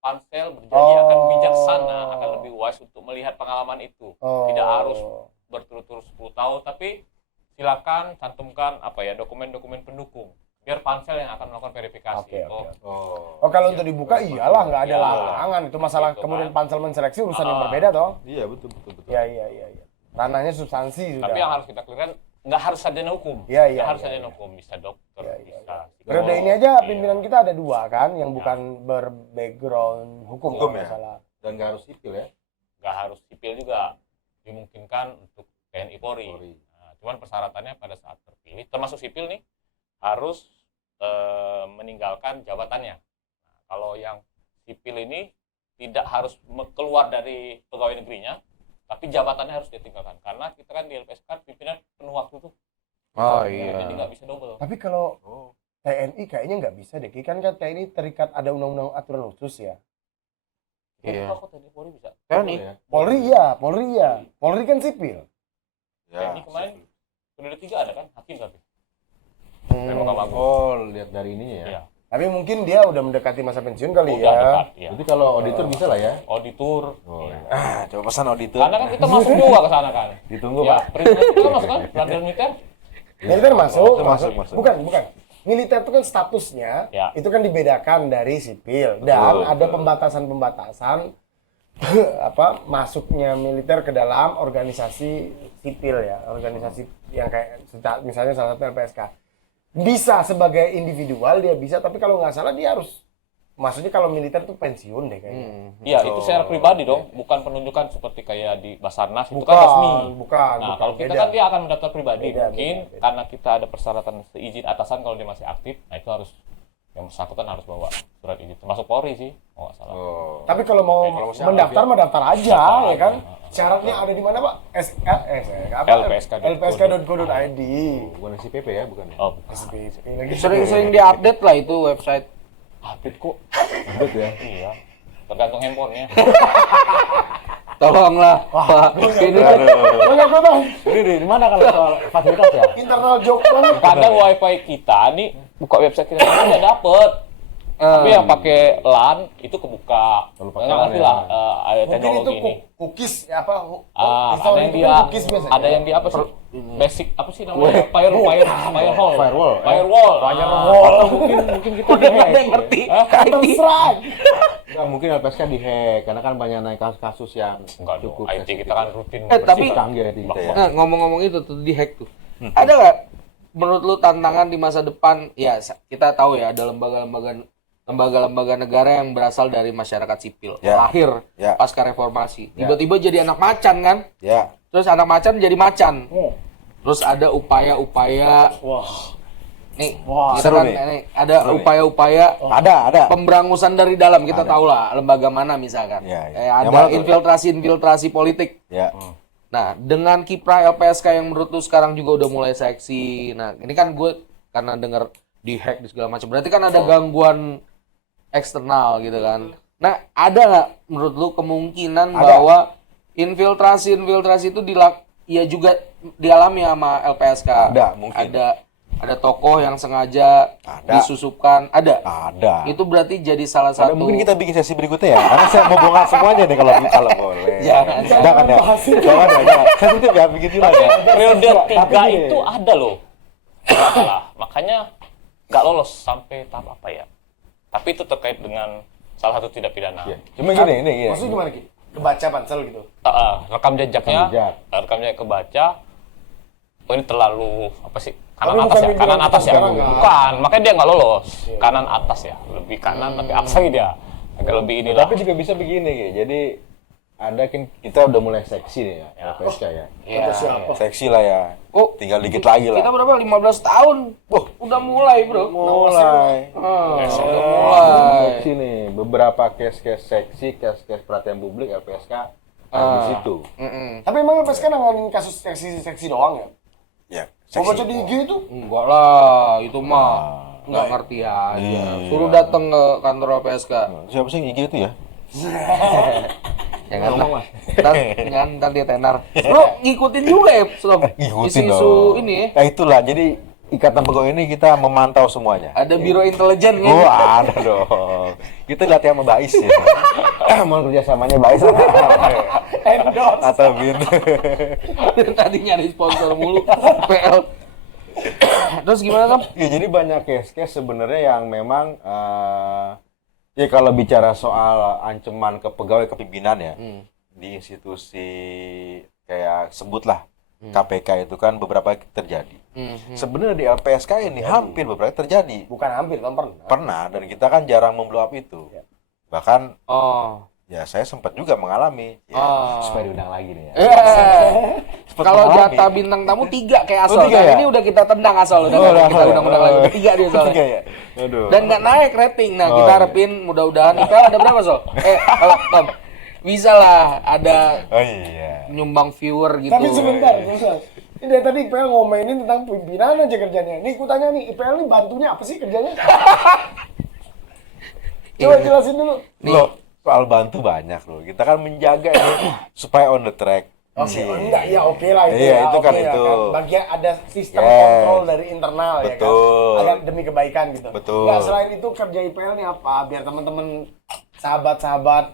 Pansel berjanji akan bijaksana, akan lebih wise untuk melihat pengalaman itu. Tidak harus berturut-turut 10 tahun, tapi silakan cantumkan dokumen-dokumen pendukung. Biar Pansel yang akan melakukan verifikasi. Oke, oke, oke. Oh. Oh kalau untuk dibuka iyalah nggak ada Iya. larangan, itu masalah Gitu, kemudian kan. pansel menseleksi urusan yang Ah. berbeda toh. Iya, betul betul betul. Iya. Ranahnya substansi sudah. Tapi yang harus kita clearkan, nggak harus sarjana hukum. Iya, Nggak harus iya, sarjana iya. hukum, bisa dokter, Iya, bisa. Periode ini aja pimpinan kita ada dua kan, yang bukan berbackground hukum Hukum kalau nggak ya? salah. Dan nggak harus sipil ya. Nggak harus sipil juga, dimungkinkan untuk TNI Polri. Polri. Nah, cuman persyaratannya pada saat terpilih, termasuk sipil nih, harus meninggalkan jabatannya. Nah, kalau yang sipil ini tidak harus keluar dari pegawai negerinya, tapi jabatannya harus ditinggalkan. Karena kita kan di LPSK pimpinan penuh waktu tuh. Oh Jadi iya. nggak bisa double. Tapi kalau Oh. TNI kayaknya nggak bisa deh, kan TNI terikat ada undang-undang aturan khusus ya. Iya. Kok TNI Polri bisa? TNI. Ya. Polri ya. Polri kan sipil. Ya. TNI kemarin periode 3 ada kan? Hakim tapi. Hmm. Dari Mahkamah Agung. Oh, lihat dari ininya ya. Iya. Tapi mungkin dia udah mendekati masa pensiun kali Udah ya. dekat, ya. Jadi kalau auditor bisa lah ya. Auditor. Oh, Iya. coba pesan auditor. Karena kan kita masuk juga ke sana kan. Ditunggu, Ya, Pak. perintah kita masuk kan, pelatihan militer. Militer masuk. Masuk. Bukan. Militer itu kan statusnya, Ya. itu kan dibedakan dari sipil. Dan Betul, ada betul. pembatasan-pembatasan masuknya militer ke dalam organisasi sipil ya. Organisasi yang kayak misalnya salah satu LPSK. Bisa sebagai individual dia bisa, tapi kalau nggak salah dia harus, maksudnya kalau militer tuh pensiun deh kayaknya. Iya, itu secara pribadi dong, bukan penunjukan seperti kayak di Basarnas, itu kan resmi. Bukan. Nah, kalau kita beda. kan dia akan mendaftar pribadi, Beda, mungkin beda. karena kita ada persyaratan seizin atasan kalau dia masih aktif, nah itu harus yang bersangkutan harus bawa surat izin, termasuk Polri sih, kalau nggak salah. Oh. Tapi kalau mau Kalau masih mendaftar, aktif mendaftar aja, Daftar ya kan? aja. Syaratnya ada di mana, Pak? lpsk.go.id. Bukan SIPP ya, bukan ya? Oh, Sering-sering diupdate lah itu website. update kok. Update ya. Iya, tergantung handphonenya. Tolonglah Pak. Ini Banyak banget. Ini di mana kalau soal fasilitas ya? Internal joke banget. Kadang wifi kita nih buka website kita nggak dapet. Tapi yang pakai LAN itu kebuka. Kalau pakai Nggak LAN ngerti ya. lah ada Mungkin itu teknologi ini. cookies apa? Ada yang dia, cookies biasanya. ada yang dia apa sih? Basic apa sih namanya? Firewall. Firewall. Firewall. Mungkin kita udah nggak ada dihack. yang ngerti. Terserah. Nggak, mungkin LPSK dihack karena kan banyak naik kasus-kasus yang Enggak dong. cukup IT sensitif. kita kan rutin. tapi- canggih IT kita ya. Nah, ngomong-ngomong itu tuh di hack tuh. Ada nggak menurut lu tantangan di masa depan? Ya kita tahu ya ada lembaga-lembaga negara yang berasal dari masyarakat sipil. Ya. Lahir Ya. pasca reformasi. Ya. Tiba-tiba jadi anak macan kan? Ya. Terus anak macan jadi macan. Oh. Terus ada upaya-upaya Wah. nih, Wah, kita seru kan, nih. ada Seru nih. upaya-upaya Ada. pemberangusan dari dalam. Kita Ada. tahu lah lembaga mana misalkan. Ya, ya. Kayak Yang ada mana tuh? infiltrasi politik. Ya. Nah, dengan kiprah LPSK yang menurut lu sekarang juga udah mulai seksi. Nah, ini kan gue karena denger di hack di segala macam. Berarti kan ada gangguan eksternal gitu kan. Nah, ada nggak menurut lu kemungkinan Ada. bahwa infiltrasi itu ya juga dialami sama LPSK? Ada, mungkin. Ada tokoh yang sengaja Ada. disusupkan. Ada. Ada. Itu berarti jadi salah Ada, satu. mungkin kita bikin sesi berikutnya ya. Karena saya mau bongkar semuanya nih kalau boleh. Jangan. Jangan ya. Jangan ya. Jangan. Sensitif ya bikin juga ya. Periode Tapi 3 gini. itu ada loh. Masalah. Makanya nggak lolos sampai tahap apa ya. Tapi itu terkait dengan salah satu tindak pidana. Iya. Cuma gini, ini. Maksudnya gimana Ki? Kebaca pansel gitu. Rekam jejaknya, Rekam jejak. kebaca. Oh ini terlalu apa sih? Tapi Kanan atas bukan ya, pimpinan kanan atas ya. sekarang, kan? Bukan, makanya dia nggak lolos. Kanan atas ya, lebih kanan tapi apa sih dia? Agak lebih inilah. Tapi juga bisa begini, Ki. Jadi ada kan kita udah mulai seksi nih ya, LPSK ya. Kata siapa? Seksi lah ya. Oh, Tinggal dikit lagi lah. kita berapa? 15 tahun. Udah mulai, Bro. Mulai. Udah mulai. Seksi nih, beberapa case-case seksi, case-case perhatian publik LPSK di situ. Tapi emang LPSK nanganin kasus seksi doang ya? Ya, Mau baca di IG itu? Enggak lah, itu mah nggak ngerti aja. Suruh datang ke kantor LPSK. Siapa sih yang IG itu ya? Jangan lah. Ntar dia tenar. Bro, ngikutin juga ya, Sob? Ngikutin Isu-isu dong. ini ya. Nah itulah, jadi Ikatan Pegawai ini kita memantau semuanya. Ada biro intelijen Oh, kan? ada dong. Kita latih sama Bais ya. Mau kerjasamanya Bais Endorse. atau Bin. Tadi nyari sponsor mulu. PL. Terus gimana, Sam? Ya, jadi banyak case-case sebenarnya yang memang ya kalau bicara soal ancaman ke pegawai kepimpinan ya di institusi kayak sebutlah KPK itu kan beberapa terjadi. Sebenarnya di LPSK ini hampir beberapa terjadi. Bukan hampir, kan pernah. Pernah, dan kita kan jarang memblow up itu. Bahkan Oh. ya saya sempat juga mengalami. Ya, Oh. supaya diundang lagi nih ya. Sempat Kalau mengalami. jatah bintang tamu 3 kayak Asol. 3 Nah, ya? ini udah kita tendang Asol, udah nggak kita undang-undang lagi. 3 dia soalnya. 3 ya. Aduh. Dan nggak naik rating. Nah, Oh, kita iya. harapin mudah-mudahan IPL ada berapa, Sol? Tom. Bisa lah ada Oh iya. nyumbang viewer gitu. Tapi sebentar. Ini dari tadi IPL ngomainin tentang pimpinan aja kerjanya. Nih, aku tanya nih, IPL ini bantunya apa sih kerjanya? Coba jelasin dulu. Loh, soal bantu banyak loh. Kita kan menjaga ini supaya on the track. Oke, enggak, ya oke lah itu. Iya, ya, itu kan oke lah itu. Bagian ada sistem Yes. kontrol dari internal ya kan. Betul. Agar demi kebaikan gitu. Betul. Enggak, selain itu kerja IPL ini apa? Biar teman-teman sahabat-sahabat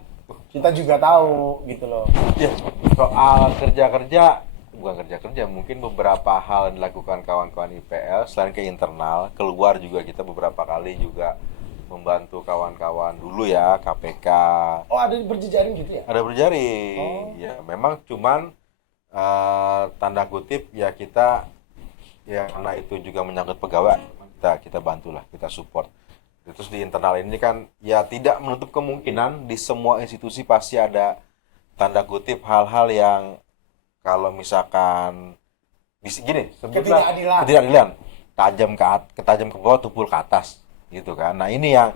kita juga tahu gitu loh. Ya, soal kerja-kerja, bukan kerja-kerja, mungkin beberapa hal yang dilakukan kawan-kawan IPL selain ke internal, keluar juga kita beberapa kali juga membantu kawan-kawan dulu ya, KPK. Oh, ada berjejaring gitu ya? Ada berjaring. Ya, memang cuman tanda kutip ya kita ya karena itu juga menyangkut pegawai, kita bantulah, kita support. Terus di internal ini kan ya tidak menutup kemungkinan di semua institusi pasti ada tanda kutip hal-hal yang kalau misalkan gini, sebutlah ketidakadilan, tajam ke bawah, tumpul ke atas gitu kan. Nah, ini yang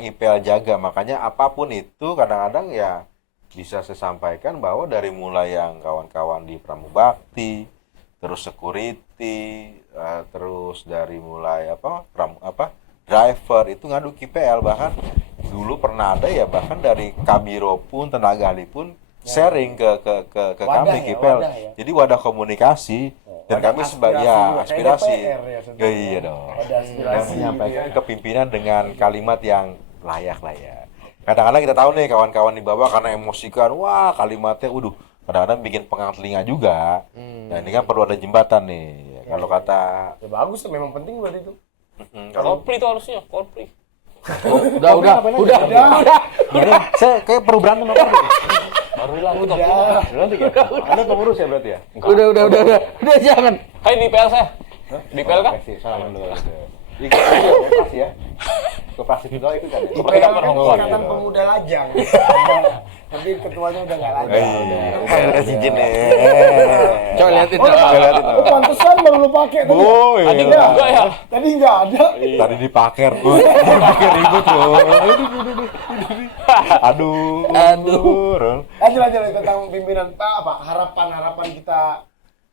IPL jaga, makanya apapun itu kadang-kadang ya bisa saya sampaikan bahwa dari mulai yang kawan-kawan di Pramubakti, terus security, terus dari mulai driver itu ngadu ke IPL, bahkan dulu pernah ada ya bahkan dari Kabiro pun, tenaga ahli pun sharing ke Wadah kami ya, IPL. wadah ya. Jadi wadah komunikasi dan Wadah kami sebagai juga. aspirasi. Kayak DPR ya, sebenarnya. Iya dong. Wadah Dan aspirasi menyampaikan gitu ya. ke pimpinan dengan kalimat yang layak lah ya. Kadang-kadang kita tahu nih kawan-kawan di bawah karena emosikan, wah kalimatnya, kadang-kadang bikin pengang telinga juga. Nah ini kan perlu ada jembatan nih. Kalau kata, Ya bagus, memang penting buat itu. kalau Korpri itu harusnya, korpri. Udah. Jadi, saya kayak perlu berantem apa? Baru bilang itu Udah. Nanti ya? Anda pengurus ya berarti ya? Udah jangan. Hai di PL saya. Di PL kan? Kasih salam dulu. Ikut ya? Koperasi pegawai itu kan ya? Seperti IPL kapan kan ngomong? Ikatan Pemuda Lajang. Tapi ketuanya udah nggak lajang. Ada cincin nih. Coba liatin. Liatin. Oh, pantesan baru lu pakai tadi. Oh, Tadi iya. enggak ya? Tadi nggak ada. Tadi dipaker tuh. Dipaker ribut loh. Aduh. Lanjut tentang pimpinan Pak, apa harapan kita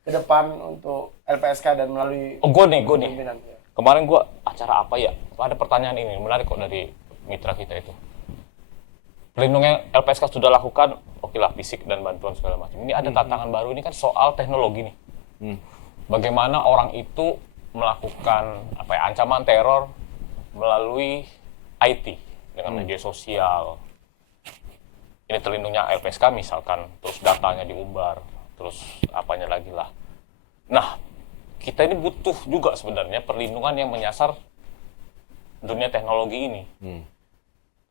ke depan untuk LPSK dan melalui Oh, gue nih. pimpinan. Kemarin gue acara apa ya? Ada pertanyaan ini, menarik kok dari mitra kita itu. Pelindungan LPSK sudah lakukan, oke lah fisik dan bantuan segala macam. Ini ada tantangan baru, ini kan soal teknologi nih. Bagaimana orang itu melakukan ancaman teror melalui IT dengan media sosial. Ini terlindungnya LPSK misalkan, terus datanya diumbar, terus apanya lagi lah. Nah, kita ini butuh juga sebenarnya perlindungan yang menyasar dunia teknologi ini.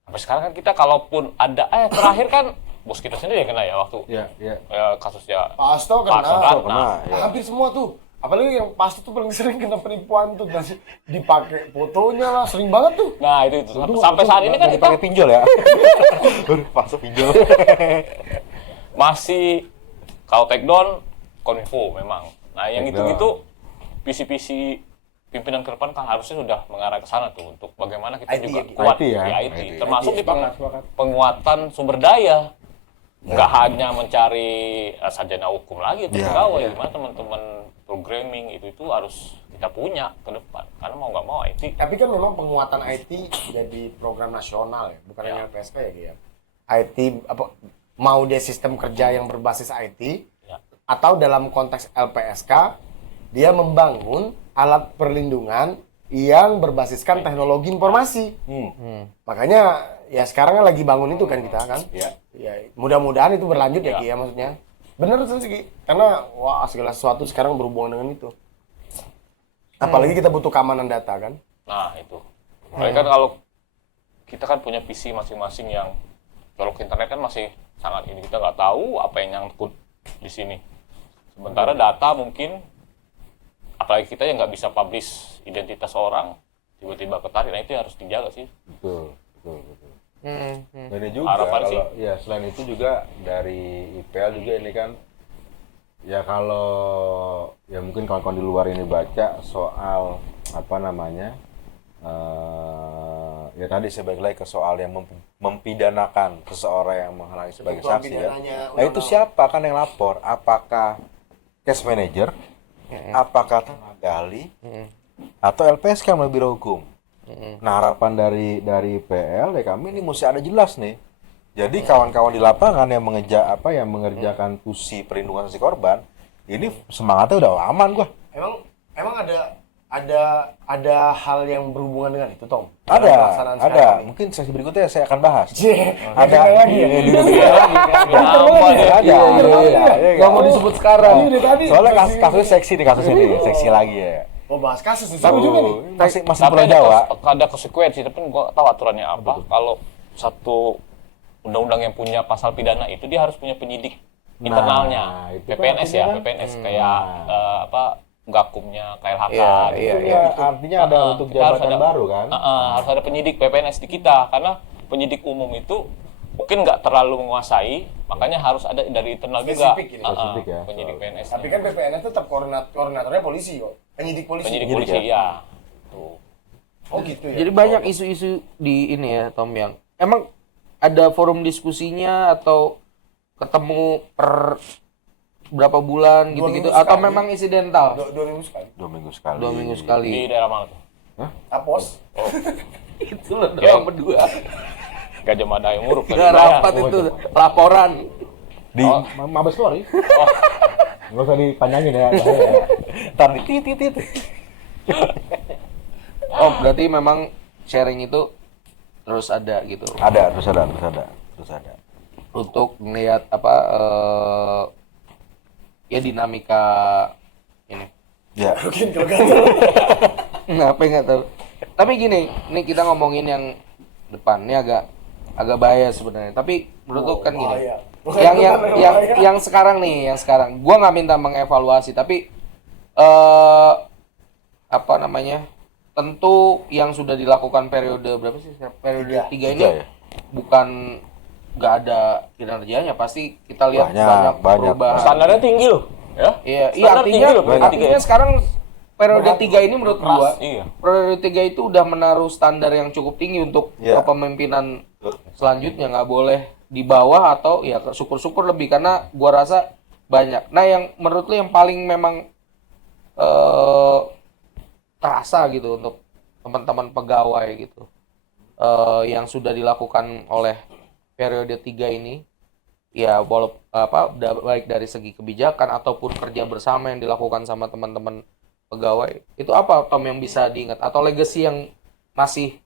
Sampai sekarang kan kita kalaupun ada, terakhir kan bos kita sendiri yang kena ya waktu Iya. kasusnya Pak Hasto Pak Hasto kena. kan. Kena, ya. Hampir semua tuh. Apalagi yang pasti tuh paling sering kena penipuan tuh, masih dipakai fotonya lah, sering banget tuh. Nah itu sampai saat ini kan kita pakai pinjol ya. Masuk pinjol. masih kalau take down Kominfo memang. Nah, yang Take down. itu visi-visi pimpinan ke depan kan harusnya sudah mengarah ke sana tuh untuk bagaimana kita IT juga ya, kuat IT ya, di IT, IT. termasuk di Sepakat. penguatan sumber daya. Nggak hanya mencari sarjana hukum lagi atau Ya, pegawai, gimana teman-teman programming itu harus kita punya ke depan karena mau nggak mau IT. Tapi kan memang penguatan IT jadi program nasional ya, bukan hanya LPSK ya, Ki, ya. IT apa mau dia sistem kerja yang berbasis IT Ya. atau dalam konteks LPSK dia membangun alat perlindungan yang berbasiskan teknologi informasi. Makanya ya sekarang kan lagi bangun itu kan kita kan. Iya. Ya, mudah-mudahan itu berlanjut ya Ya. Ki ya maksudnya. Bener sih Ki. Karena wah segala sesuatu sekarang berhubungan dengan itu. Apalagi kita butuh keamanan data kan. Nah itu. Mereka kan kalau kita kan punya visi masing-masing yang kalau ke internet kan masih sangat ini kita nggak tahu apa yang nyangkut di sini. Sementara data mungkin apalagi kita yang nggak bisa publish identitas orang tiba-tiba ketarik, nah itu harus dijaga sih. Betul. Dan ini juga Harapan sih. kalau ya selain itu juga dari IPL juga ini kan ya kalau ya mungkin kawan-kawan di luar ini baca soal apa namanya ya tadi saya balik lagi ke soal yang mempidanakan seseorang yang menghalangi sebagai Ketentuan saksi ya. pidananya Nah itu siapa kan yang lapor? Apakah case manager? Apakah tenaga ahli? Atau LPSK yang lebih hukum? Nah harapan dari PL ya kami ini mesti ada jelas nih. Jadi kawan-kawan di lapangan yang mengerjakan tusi perlindungan saksi korban ini semangatnya udah aman gua. Emang ada hal yang berhubungan dengan itu, Tom? Dalam Ada. pelaksanaan sekarang ini? Mungkin sesi berikutnya saya akan bahas. Ada lagi ya? Nggak mau disebut sekarang. Ini tadi. Soalnya kasus seksi nih kasus ini, seksi lagi ya. Oh, bahas kasus nih. Seru juga nih. Masih Tapi Pulau Jawa. ada konsekuensi, tapi gua tahu aturannya apa. Kalau satu undang-undang yang punya pasal pidana itu dia harus punya penyidik internalnya, itu kan PPNS ya, artinya kan- PPNS kayak Gakumnya, KLHK. Iya, gitu. iya. Artinya ada untuk Kita harus jabatan ada- baru kan? Harus ada penyidik PPNS di kita karena penyidik umum itu mungkin nggak terlalu menguasai, makanya harus ada dari internal juga. Spesifik ini. Spesifik ya, Penyidik soal- PNS. Tapi kan PPNS tetap koordinatornya polisi kok. Penyidik polisi. penyidik Penyidik polisi ya. Tuh. Oh gitu ya. Jadi banyak isu-isu di ini ya, Tom, yang emang ada forum diskusinya atau ketemu per berapa bulan gitu-gitu minggu atau sekali. memang insidental? 2 minggu sekali. 2 minggu sekali. 2 minggu Di sekali. daerah mana tuh? Apos. Itu loh doang berdua. Gajah Mada yang nguruk Nggak rapat itu laporan. Di Mabes Polri. Nggak usah dipanjangin ya. Ntar di titit. Oh, berarti memang sharing itu terus ada gitu. Ada, terus ada. Untuk melihat apa ya dinamika ini. Ya. Mungkin kalau gatel. Apa nggak tahu. Tapi gini, ini kita ngomongin yang depan ini agak bahaya sebenarnya. Tapi menurutku kan gini. bahaya. Yang sekarang nih, yang sekarang. Gua nggak minta mengevaluasi, tapi apa namanya? Tentu yang sudah dilakukan periode berapa sih? Periode 3 ini Tiga ya? bukan nggak ada kinerjanya, pasti kita lihat Banyak. perubahan. Standarnya tinggi loh, ya. Iya, Standar tinggi loh, periode tiga artinya ya. sekarang periode 3 ini menurut gua, Iya. periode 3 itu udah menaruh standar yang cukup tinggi untuk Iya. kepemimpinan selanjutnya, nggak boleh di bawah atau ya syukur-syukur lebih karena gua rasa banyak. Nah, yang menurut lu yang paling memang terasa gitu untuk teman-teman pegawai gitu yang sudah dilakukan oleh periode 3 ini ya walaupun baik dari segi kebijakan ataupun kerja bersama yang dilakukan sama teman-teman pegawai itu apa Tom yang bisa diingat atau legacy yang masih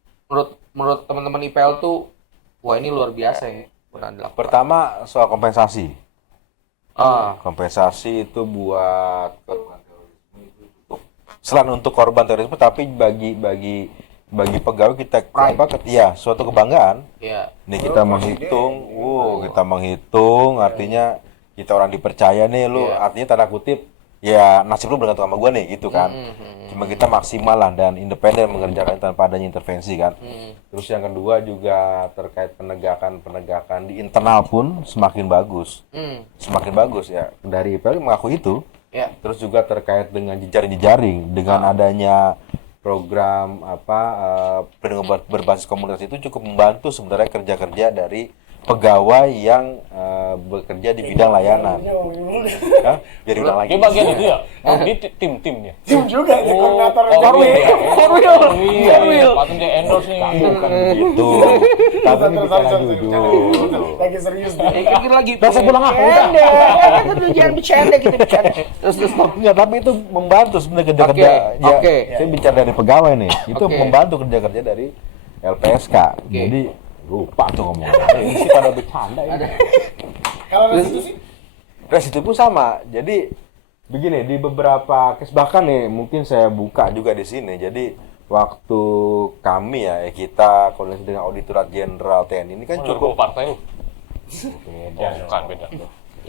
menurut teman-teman IPL tuh wah ini luar biasa ya pernah dilakukan. Pertama soal kompensasi. Ah, Kompensasi itu buat korban terorisme itu cukup. Selain untuk korban terorisme, tapi bagi pegawai kita suatu kebanggaan. ya. Nih kita menghitung, artinya kita orang dipercaya nih lu, Iya. artinya tanda kutip ya nasib lu bergantung sama gue nih gitu kan. Cuma kita maksimal lah dan independen mengerjakan tanpa adanya intervensi kan. Terus yang kedua juga terkait penegakan di internal pun semakin bagus. Semakin bagus ya. Dari PLN mengaku itu. Ya. Terus juga terkait dengan jejaring-jejaring dengan adanya program perlindungan berbasis komunitas itu cukup membantu sebenarnya kerja-kerja dari pegawai yang bekerja di bidang layanan. Hah? Jadi ulang lagi. Dia bagian itu ya? Oh, dia tim-timnya. Tim juga ya, koordinator Korwil. Patut dia endorse nih. Bukan begitu. Tapi ini bicara jujur. lagi serius nih. Kita lagi Saya pulang aku. jangan bercanda kita bercanda. Terus Enggak, tapi itu membantu sebenarnya kerja-kerja. Oke, Ya, oke. Saya bicara dari pegawai nih. Itu Oke. membantu kerja-kerja dari LPSK. Jadi lupa tuh ngomong. Ini sih pada bercanda ini. Kalau restitusi Restitusi pun sama. Jadi begini di beberapa case bahkan nih mungkin saya buka juga di sini. Jadi waktu kami ya kita koordinasi dengan Auditorat Jenderal TNI ini kan Cukup cukup partai lu. beda. Oh, bukan beda.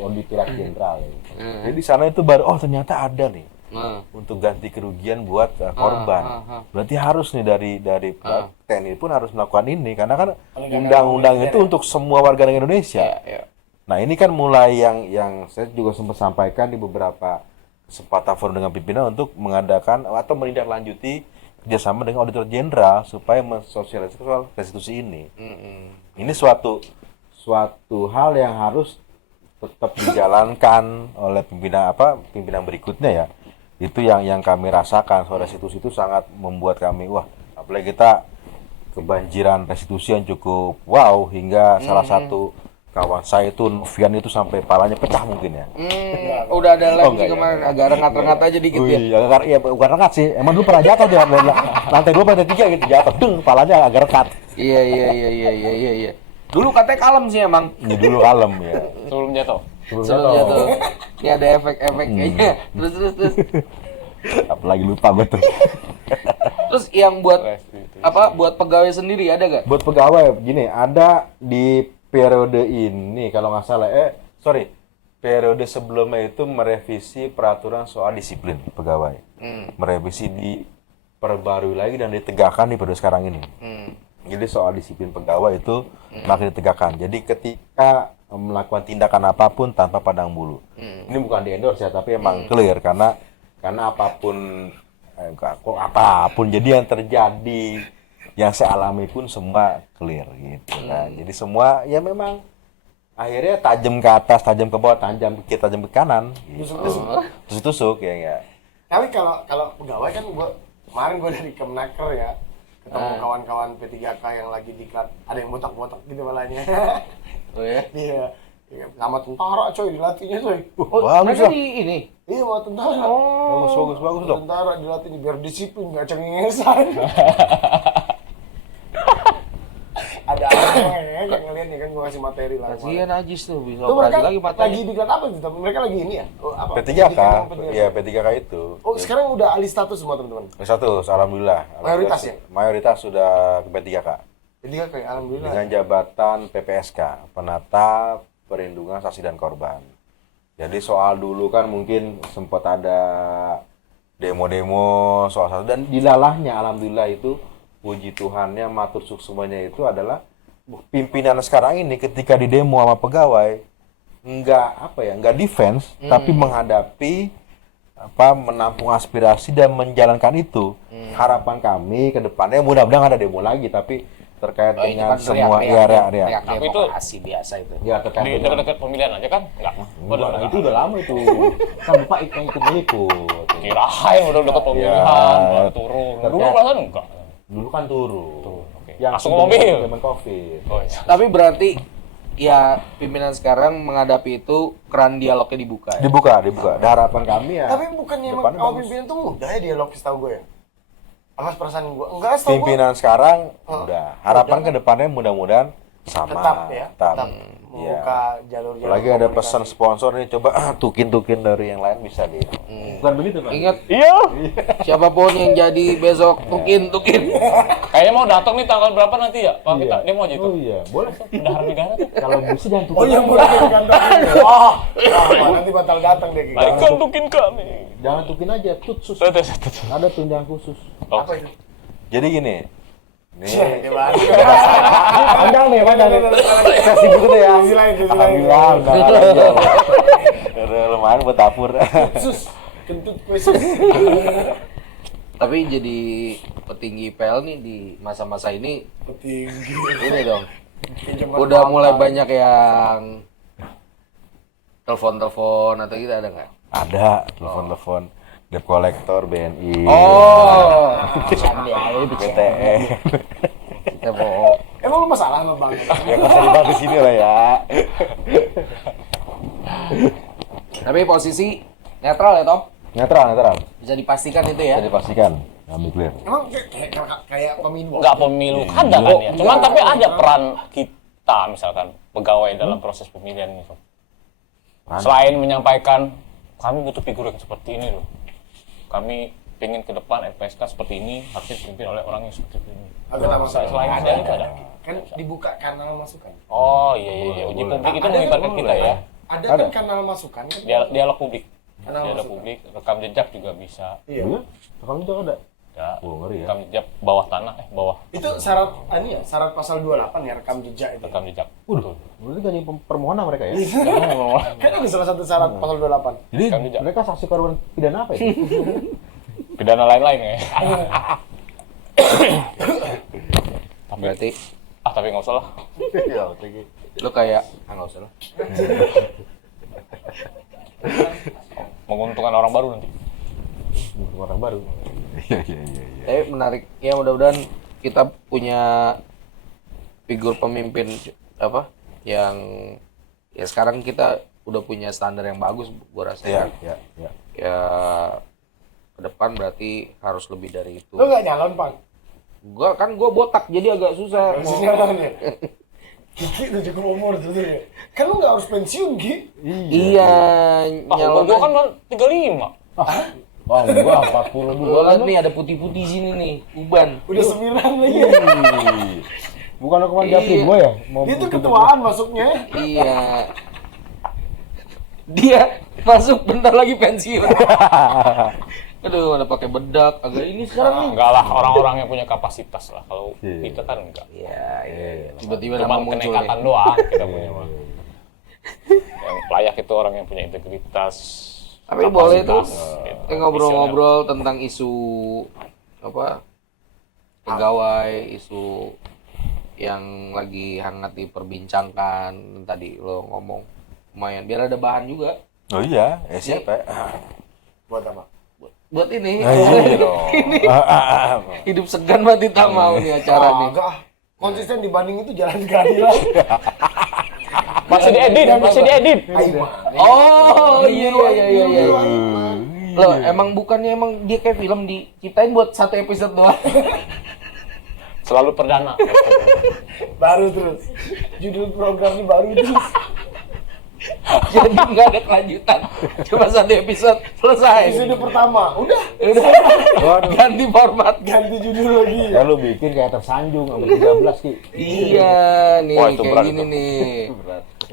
Auditorat Jenderal. Jadi di sana itu baru ternyata ada nih untuk ganti kerugian buat korban. Berarti harus nih dari TNI pun harus melakukan ini karena kan undang-undang itu untuk semua warga negara Indonesia. Nah ini kan mulai yang saya juga sempat sampaikan di beberapa kesempatan forum dengan pimpinan untuk mengadakan atau menindaklanjuti kerjasama dengan Auditor Jenderal supaya mensosialisasikan soal restitusi ini. Ini suatu hal yang harus tetap dijalankan oleh pimpinan berikutnya ya. Itu yang kami rasakan soal restitusi itu sangat membuat kami wah apalagi kita kebanjiran restitusi yang cukup wow hingga salah satu kawan saya itu Novian itu sampai palanya pecah mungkin ya. Udah ada lagi enggak, kemarin agak rengat-rengat aja dikit ya. Iya, bukan rengat sih. Emang dulu pernah jatuh dia lantai 2 lantai 3 gitu jatuh. Deng, palanya agak rekat. Iya. Dulu katanya kalem sih emang. Ini dulu kalem ya. Sebelum jatuh. Sebelumnya tuh. Ini ada efek-efek kayaknya. Terus. Apalagi lupa gue tuh. Terus yang buat buat pegawai sendiri ada gak? Buat pegawai gini, ada di periode ini kalau nggak salah periode sebelumnya itu merevisi peraturan soal disiplin pegawai. Merevisi diperbarui lagi dan ditegakkan di periode sekarang ini. Jadi soal disiplin pegawai itu makin ditegakkan. Jadi ketika melakukan tindakan apapun tanpa pandang bulu. Ini bukan di endorse ya, tapi emang clear karena apapun jadi yang terjadi yang saya alami pun semua clear gitu kan. Jadi semua ya memang akhirnya tajam ke atas, tajam ke bawah, tajam ke kanan gitu. Tusuk-tusuk ya enggak. Tapi kalau pegawai kan kemarin gue dari Kemenaker ya ketemu kawan-kawan P3K yang lagi diklat, ada yang botak-botak gitu malahnya. Oh ya? Iya. Sama tentara coy dilatihnya coy. Mereka di ini. Iya sama tentara. Bagus dong. Tentara dilatih biar disiplin nggak cengengesan. Ada apa ya yang ngeliat nih kan gue kasih materi lah. Kasihan Ajis tuh bisa Tuh mereka operasi lagi matanya. lagi diklat apa gitu? Mereka lagi ini ya? Oh, apa? P3K, ya P3K itu. Oh sekarang udah alih status semua teman-teman. Status, alhamdulillah. Mayoritas ya? Mayoritas sudah ke P3K. P3K alhamdulillah. Dengan jabatan PPSK, Penata Perlindungan Saksi dan Korban. Jadi soal dulu kan mungkin sempat ada demo-demo soal satu dan dilalahnya alhamdulillah itu puji Tuhannya matur suksumanya itu adalah pimpinan sekarang ini ketika di demo sama pegawai nggak defense tapi menghadapi menampung aspirasi dan menjalankan itu. Harapan kami ke depannya mudah-mudahan ada demo lagi tapi terkait dengan semua area. Tapi itu biasa itu. Ya terkait Di dengan dekat-dekat pemilihan aja kan? Enggak. itu udah lama itu. Kan Bapak ikut meliput. Kirain udah dekat pemilihan, baru turun. Dulu perasaan enggak. Dulu kan turun. Oke. Yang Langsung mobil. Zaman Covid. Oh, iya. Tapi berarti ya pimpinan sekarang menghadapi itu keran dialognya dibuka ya? Dibuka. Dan harapan kami ya. Tapi bukannya emang depannya awal bagus. pimpinan tuh mudah ya dialog setahu gue ya? Apa perasaan gue? Enggak setahu gue. Pimpinan sekarang udah. Harapan ke depannya mudah-mudahan sama. Tetap ya, tetap. membuka jalur-jalur. Lagi ada komunikasi. pesan sponsor nih, coba tukin dari yang lain bisa deh. Bukan begitu, Pak? Ingat, Iya. siapapun yang jadi besok tukin. Kayaknya mau datang nih tanggal berapa nanti ya? Pak kita demo aja itu. Oh iya, boleh. Bendahara negara tuh. Kalau bisa jangan tukin. Oh iya boleh ke kantor. Nanti batal datang deh ke kantor. Baikkan tukin kami. Jangan tukin aja, tutsus. Tuh. Ada tunjangan khusus. Oh. Apa itu? Jadi gini. Nih, Pandang nih. kasih buku tuh ya. Sisi lain. Alhamdulillah, udah lumayan buat dapur. Sus, kentut khusus. Tapi jadi petinggi PL nih di masa-masa ini Tinggi. ini dong. Udah mulai banyak yang telepon atau gitu ada nggak? Ada telepon debt collector BNI. Oh, BTE. kita mau Emang lu masalah sama bang? Ya nggak usah dibahas di sini lah ya. tapi posisi netral ya Tom? Netral. Bisa dipastikan itu ya? Bisa dipastikan. Kami clear. Emang kayak pemilu. Enggak pemilu ada kan ya. Cuman tapi ada peran kita misalkan pegawai dalam proses pemilihan itu. Selain menyampaikan kami butuh figur yang seperti ini loh. Kami ingin ke depan LPSK seperti ini harusnya dipimpin oleh orang yang seperti ini. Selain itu ada. Kan dibuka kanal masukan. Oh iya. Uji publik itu Ada melibatkan kan? kita ya. Ada kan kanal masukan kan? Dialog publik. Kanal Dialog masukan. publik, rekam jejak juga bisa. Iya. Kalau itu ada. Ya, Oh, ngeri ya. rekam jejak bawah tanah, bawah Itu syarat syarat pasal 28 ya rekam jejak itu. rekam jejak. Waduh, berarti gak permohonan mereka ya? Kan ada salah satu syarat pasal 28. Jadi Rekam jejak. mereka saksi korban pidana apa itu? Pidana lain-lain ya. Berarti Tapi nggak usah lah. Ya, oke. lu kayak nggak usah lah. Menguntungkan orang baru nanti. Orang baru. Iya. Tapi menarik ya, mudah-mudahan kita punya figur pemimpin apa yang ya sekarang kita udah punya standar yang bagus gua rasa Iya, ya. iya. Ya ke depan berarti harus lebih dari itu. Lu nggak nyalon, Pak? Gua botak jadi agak susah. Harus nyalon ya. Kiki udah cukup umur sebetulnya. Kan lu nggak harus pensiun, Ki. Iya, Umur gua kan baru 35. Wah, gua 40 dulu. Gua liat nih ada putih-putih sini nih, uban. Udah 9 lagi. Bukan hukuman Japri Iya. gua ya? Mau Dia tuh ketuaan masuknya. Iya. Dia masuk bentar lagi pensiun. Aduh, mana pakai bedak, agak ini sekarang nih. Enggak lah, orang-orang yang punya kapasitas lah. Kalau Iya. kita kan enggak. Iya. Tiba-tiba nama Cuma muncul kenekatan nih. doang kita punya mah. Yang layak itu orang yang punya integritas. Tapi boleh tuh kapasitas, gitu. kita ngobrol-ngobrol tentang isu apa? Pegawai, isu yang lagi hangat diperbincangkan. Tadi lo ngomong lumayan biar ada bahan juga Oh iya, siapa ya? Buat apa? buat ini. Iya dong. Hidup segan banget kita mau nih acara nih. Enggak. Konsisten dibanding itu jalan keadilan. Masih diedit. Oh iya. Loh, bukannya dia kayak film diciptain buat satu episode doang. Selalu perdana. Baru terus. Judul program ini baru terus. Jadi nggak ada kelanjutan. Cuma satu episode selesai. Episode pertama. Udah. Ganti format. Ganti judul lagi. Ya lu bikin kayak tersanjung sama 13 Ki. Iya nih Wah, itu kayak berat gini itu. nih.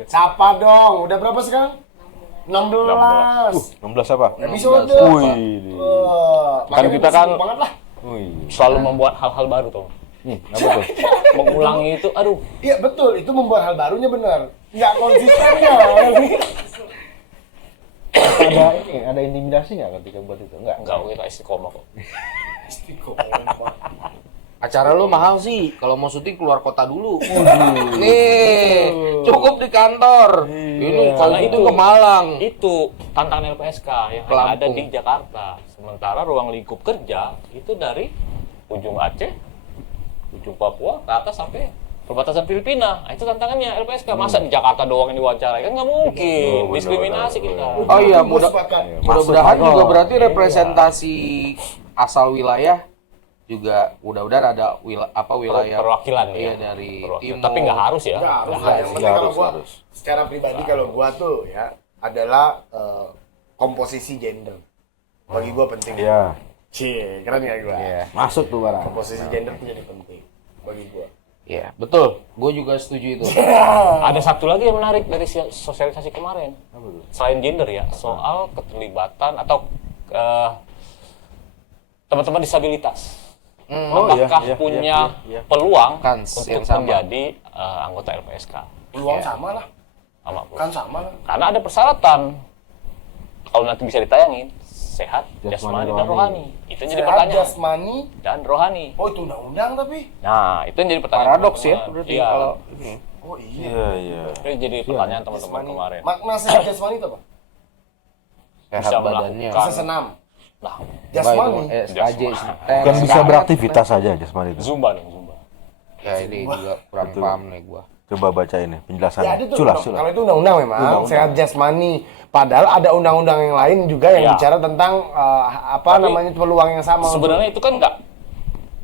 Siapa dong? Udah berapa sekarang? 16. 16 apa? Episode. Wih. Kan kita kan- banget lah. Wih. Selalu membuat hal-hal baru tuh. Apa tuh? Mengulangi itu, aduh. Iya betul, itu membuat hal barunya benar. Nggak konsistennya. Ada intimidasi nggak ketika buat itu? Enggak. Enggak, kita istiqomah kok. Acara lu mahal sih. Kalau mau syuting keluar kota dulu. Nih, cukup di kantor. Ini kalau Karena itu itu- ke Malang. Itu tantangan LPSK yang hanya Pelampung. ada di Jakarta. Sementara ruang lingkup kerja itu dari ujung Aceh, ujung Papua, ke atas sampai perbatasan Filipina. Nah, itu tantangannya LPSK. Masa di Jakarta doang yang diwawancarai? Kan nggak mungkin. Diskriminasi kita. Oh iya, Gua sepakat. mudah-mudahan Masuk, juga Pak. berarti representasi asal wilayah juga mudah-mudahan ada wilayah perwakilan iya, ya. dari Perwakilan. timur. Tapi nggak harus ya. Nggak harus Nggak lah. Yang harus. penting kalau gua harus. secara pribadi kalau gua tuh ya adalah komposisi gender. Bagi gua penting. Iya. Cie, keren ya gua. Iya. Masuk tuh barang. Komposisi gender tuh jadi penting bagi gua. Iya, betul. Gue juga setuju itu. Ada satu lagi yang menarik dari sosialisasi kemarin. Selain gender ya, soal keterlibatan atau teman-teman disabilitas. Apakah punya peluang Kans untuk yang sama. menjadi anggota LPSK? Peluang sama lah. Sama, Kan sama lah. karena ada persyaratan. Kalau nanti bisa ditayangin, sehat, Jasmani, jasmani, dan rohani. Itu yang jadi Sehat, pertanyaan. jasmani. Dan rohani. Oh, itu undang-undang tapi. Nah, itu yang jadi pertanyaan. Paradoks ya, teman-teman. berarti Iya. kalau ini. Oh iya. Iya, iya. Itu yang jadi pertanyaan teman-teman Jasmani. kemarin. Makna sehat jasmani itu apa? Sehat Bisa badannya. melakukan- Bisa senam. Nah, Jasmani. SKJ. Bukan bisa beraktivitas saja jasmani itu. Zumba dong, Zumba. Ya ini juga kurang Betul. paham nih gua. Coba baca ini Ya ada penjelasannya. tuh. Culas, Kalau culas. itu undang-undang memang Undang-undang. sehat jasmani. Padahal ada undang-undang yang lain juga yang Iya. bicara tentang Tapi namanya peluang yang sama. Sebenarnya itu kan enggak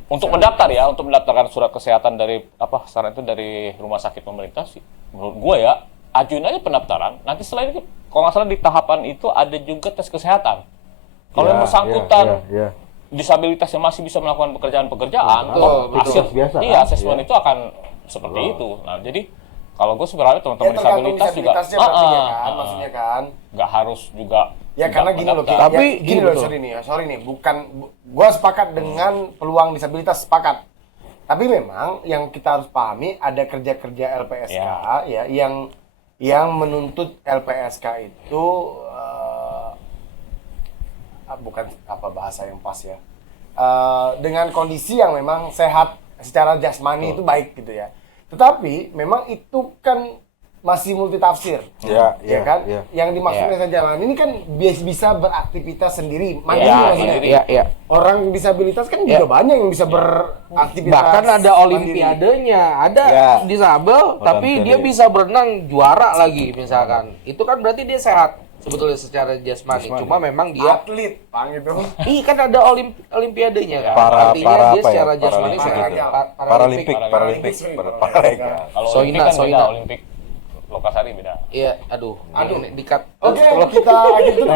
untuk mendaftar ya, untuk mendaftarkan surat kesehatan dari saran itu dari rumah sakit pemerintah sih. Menurut gua ya, ajuin aja pendaftaran. Nanti setelah itu, kalau nggak salah di tahapan itu ada juga tes kesehatan. Kalau yang bersangkutan Iya. disabilitas yang masih bisa melakukan pekerjaan-pekerjaan, Betul, oh, betul. hasil Biasa, iya kan? asesmen Iya. itu akan seperti itu. Nah, jadi kalau gue sebenarnya Ya teman-teman tergantung disabilitas juga disabilitasnya berarti ya kan, maksudnya kan. nggak harus juga Ya karena gini loh, Ki. mendaftar. Tapi Ya, gini iya, loh, betul. sorry nih, gua sepakat dengan peluang disabilitas, sepakat. Tapi memang yang kita harus pahami ada kerja-kerja LPSK ya yang menuntut LPSK itu bukan apa bahasa yang pas ya. Dengan kondisi yang memang sehat secara jasmani itu baik gitu ya. Tetapi memang itu kan masih multitafsir. Iya, Ya kan? iya. Yang dimaksud Iya. dengan jalan ini kan bisa beraktivitas sendiri, mandiri Iya, maksudnya. mandiri. Iya, iya. Orang disabilitas kan Iya. juga banyak yang bisa beraktivitas. Bahkan ada mandiri. olimpiadenya, ada Ya. disabel tapi Olimpiade. dia bisa berenang juara lagi misalkan. Itu kan berarti dia sehat sebetulnya secara jasmani. Jasmani. Cuma memang dia Atlet, pang itu. kan ada olimpiadenya kan. Para Artinya apa dia ya? secara jasmani Paralimpik sehat. gitu. Paralimpik, Paralimpik. Paralimpik. Kalau Soina, Olimpik kan beda, Soina. Olimpik Lokasari beda. Iya, aduh. Ini dikat. Oke, kita akhir dulu.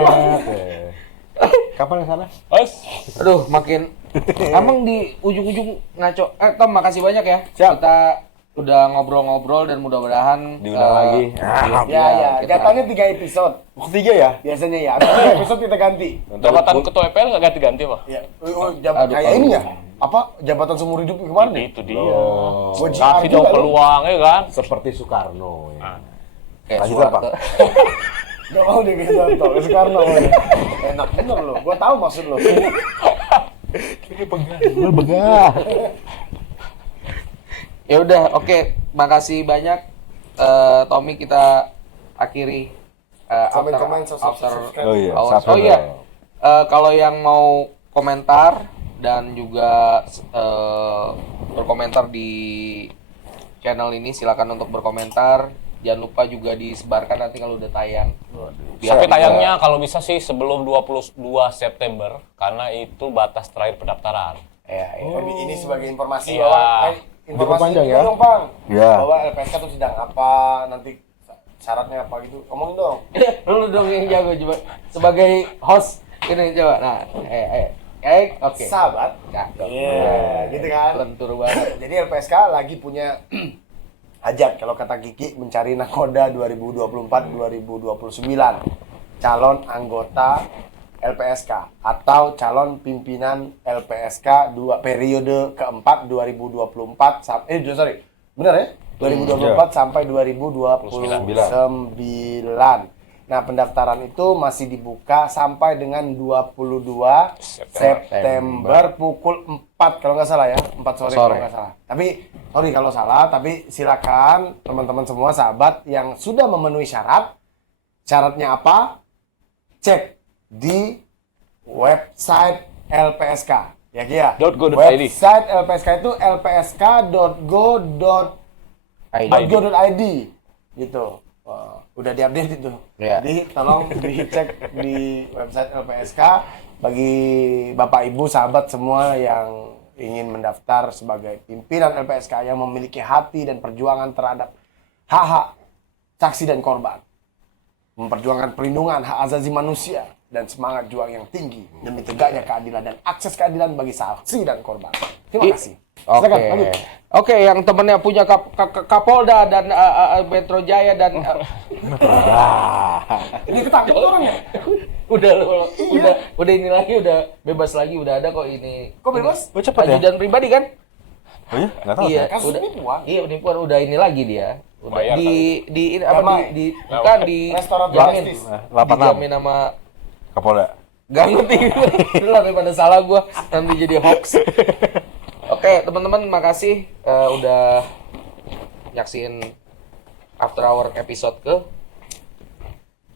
Kapan ke sana? Guys, Aduh, makin emang di ujung-ujung ngaco. Tom, makasih banyak ya. Siap. Kita udah ngobrol-ngobrol dan mudah-mudahan Diundang lagi. Ya, kita- jatahnya 3 episode. Ketiga ya? Biasanya ya. Ada episode kita ganti. jabatan ketua EPL nggak ganti-ganti apa? Ya. Aduh, Kayak ini ya. Apa? Jabatan seumur hidup kemarin ya? Itu dia. Gua Kasih JR dong juga lu. peluang ya kan. Seperti Soekarno ya. Kayak Lanjut, Pak. Soeharto. Gak mau deh kayak Santo, Soekarno. Enak bener lo. Gua tahu maksud lo. Begah. Ya udah, oke. Makasih banyak Tommy, kita akhiri Komen-komen, after subscribe. Oh iya, hours. subscribe Oh iya. dong. Kalau yang mau komentar dan juga berkomentar di channel ini, silakan untuk berkomentar. Jangan lupa juga disebarkan nanti kalau udah tayang. Biar Tapi bisa- tayangnya kalau bisa sih sebelum 22 September karena itu batas terakhir pendaftaran. Ya, ya. Ini sebagai informasi Iya. bahwa informasi panjang juga ya? dong, Bang. Iya. Bahwa LPSK tuh sedang apa, nanti syaratnya apa gitu. Ngomongin dong. Lu dong yang jago coba sebagai host ini coba. Nah, oke. Sahabat. Cakep. Iya, gitu kan. Lentur banget. Jadi LPSK lagi punya hajat kalau kata Kiki mencari nakoda 2024-2029 calon anggota LPSK atau calon pimpinan LPSK periode keempat 2024 benar ya? 2024 sampai 2029. Nah, pendaftaran itu masih dibuka sampai dengan 22 September pukul 4 kalau nggak salah ya, 4 sore kalau nggak salah. Tapi sorry kalau salah, tapi silakan teman-teman semua sahabat yang sudah memenuhi syarat. Syaratnya apa? Cek di website LPSK. Ya Kia. .go.id. Website LPSK itu lpsk.go.id gitu. Wah, udah diupdate itu. Ya. Jadi tolong dicek di website LPSK bagi Bapak Ibu sahabat semua yang ingin mendaftar sebagai pimpinan LPSK yang memiliki hati dan perjuangan terhadap hak-hak saksi dan korban, memperjuangkan perlindungan hak asasi manusia dan semangat juang yang tinggi demi tegaknya keadilan dan akses keadilan bagi saksi dan korban. Terima kasih. Oke. Silakan, lanjut. Oke, yang temennya punya Kapolda dan Metro Jaya dan Ini ketangkep orangnya. udah ini lagi, udah bebas lagi, udah ada kok ini. Kok bebas? Oh, cepet ya? Ajudan pribadi kan? Oh iya? Nggak tahu Iya, saya. Kasus udah. penipuan. Iya, penipuan udah ini lagi dia. Udah Bayar di ini apa Damai. di bukan di Restoran jamin. Justice. 86. Dijamin sama Kapolda. gak ngerti. Udah daripada salah gua nanti jadi hoax. Oke, teman-teman, makasih udah nyaksiin After Hour episode ke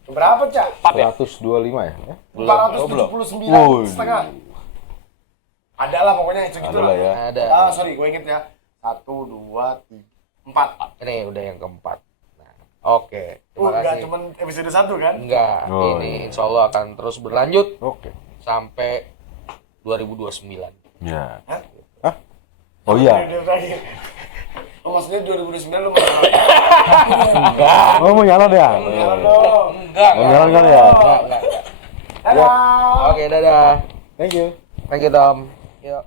Berapa, Cak? 125 ya? 479 setengah. Ada lah pokoknya itu gitu Ada lah lah. ya. ada. Sorry, gue inget ya. 1, 2, 3, 4. Ini udah yang keempat. Nah, oke. Terima Enggak kasih. cuma episode 1 kan? Enggak, Oh, ini insya Allah akan terus berlanjut Oke. sampai 2029. Ya. Hah? Oh iya. Oh, maksudnya 2009 lu mau Oh mau nyalon ya? jalan dong. Enggak, Mau nyalon kali ya? enggak. Dadah. Oke, dadah. Thank you. Thank you, Tom. Yuk.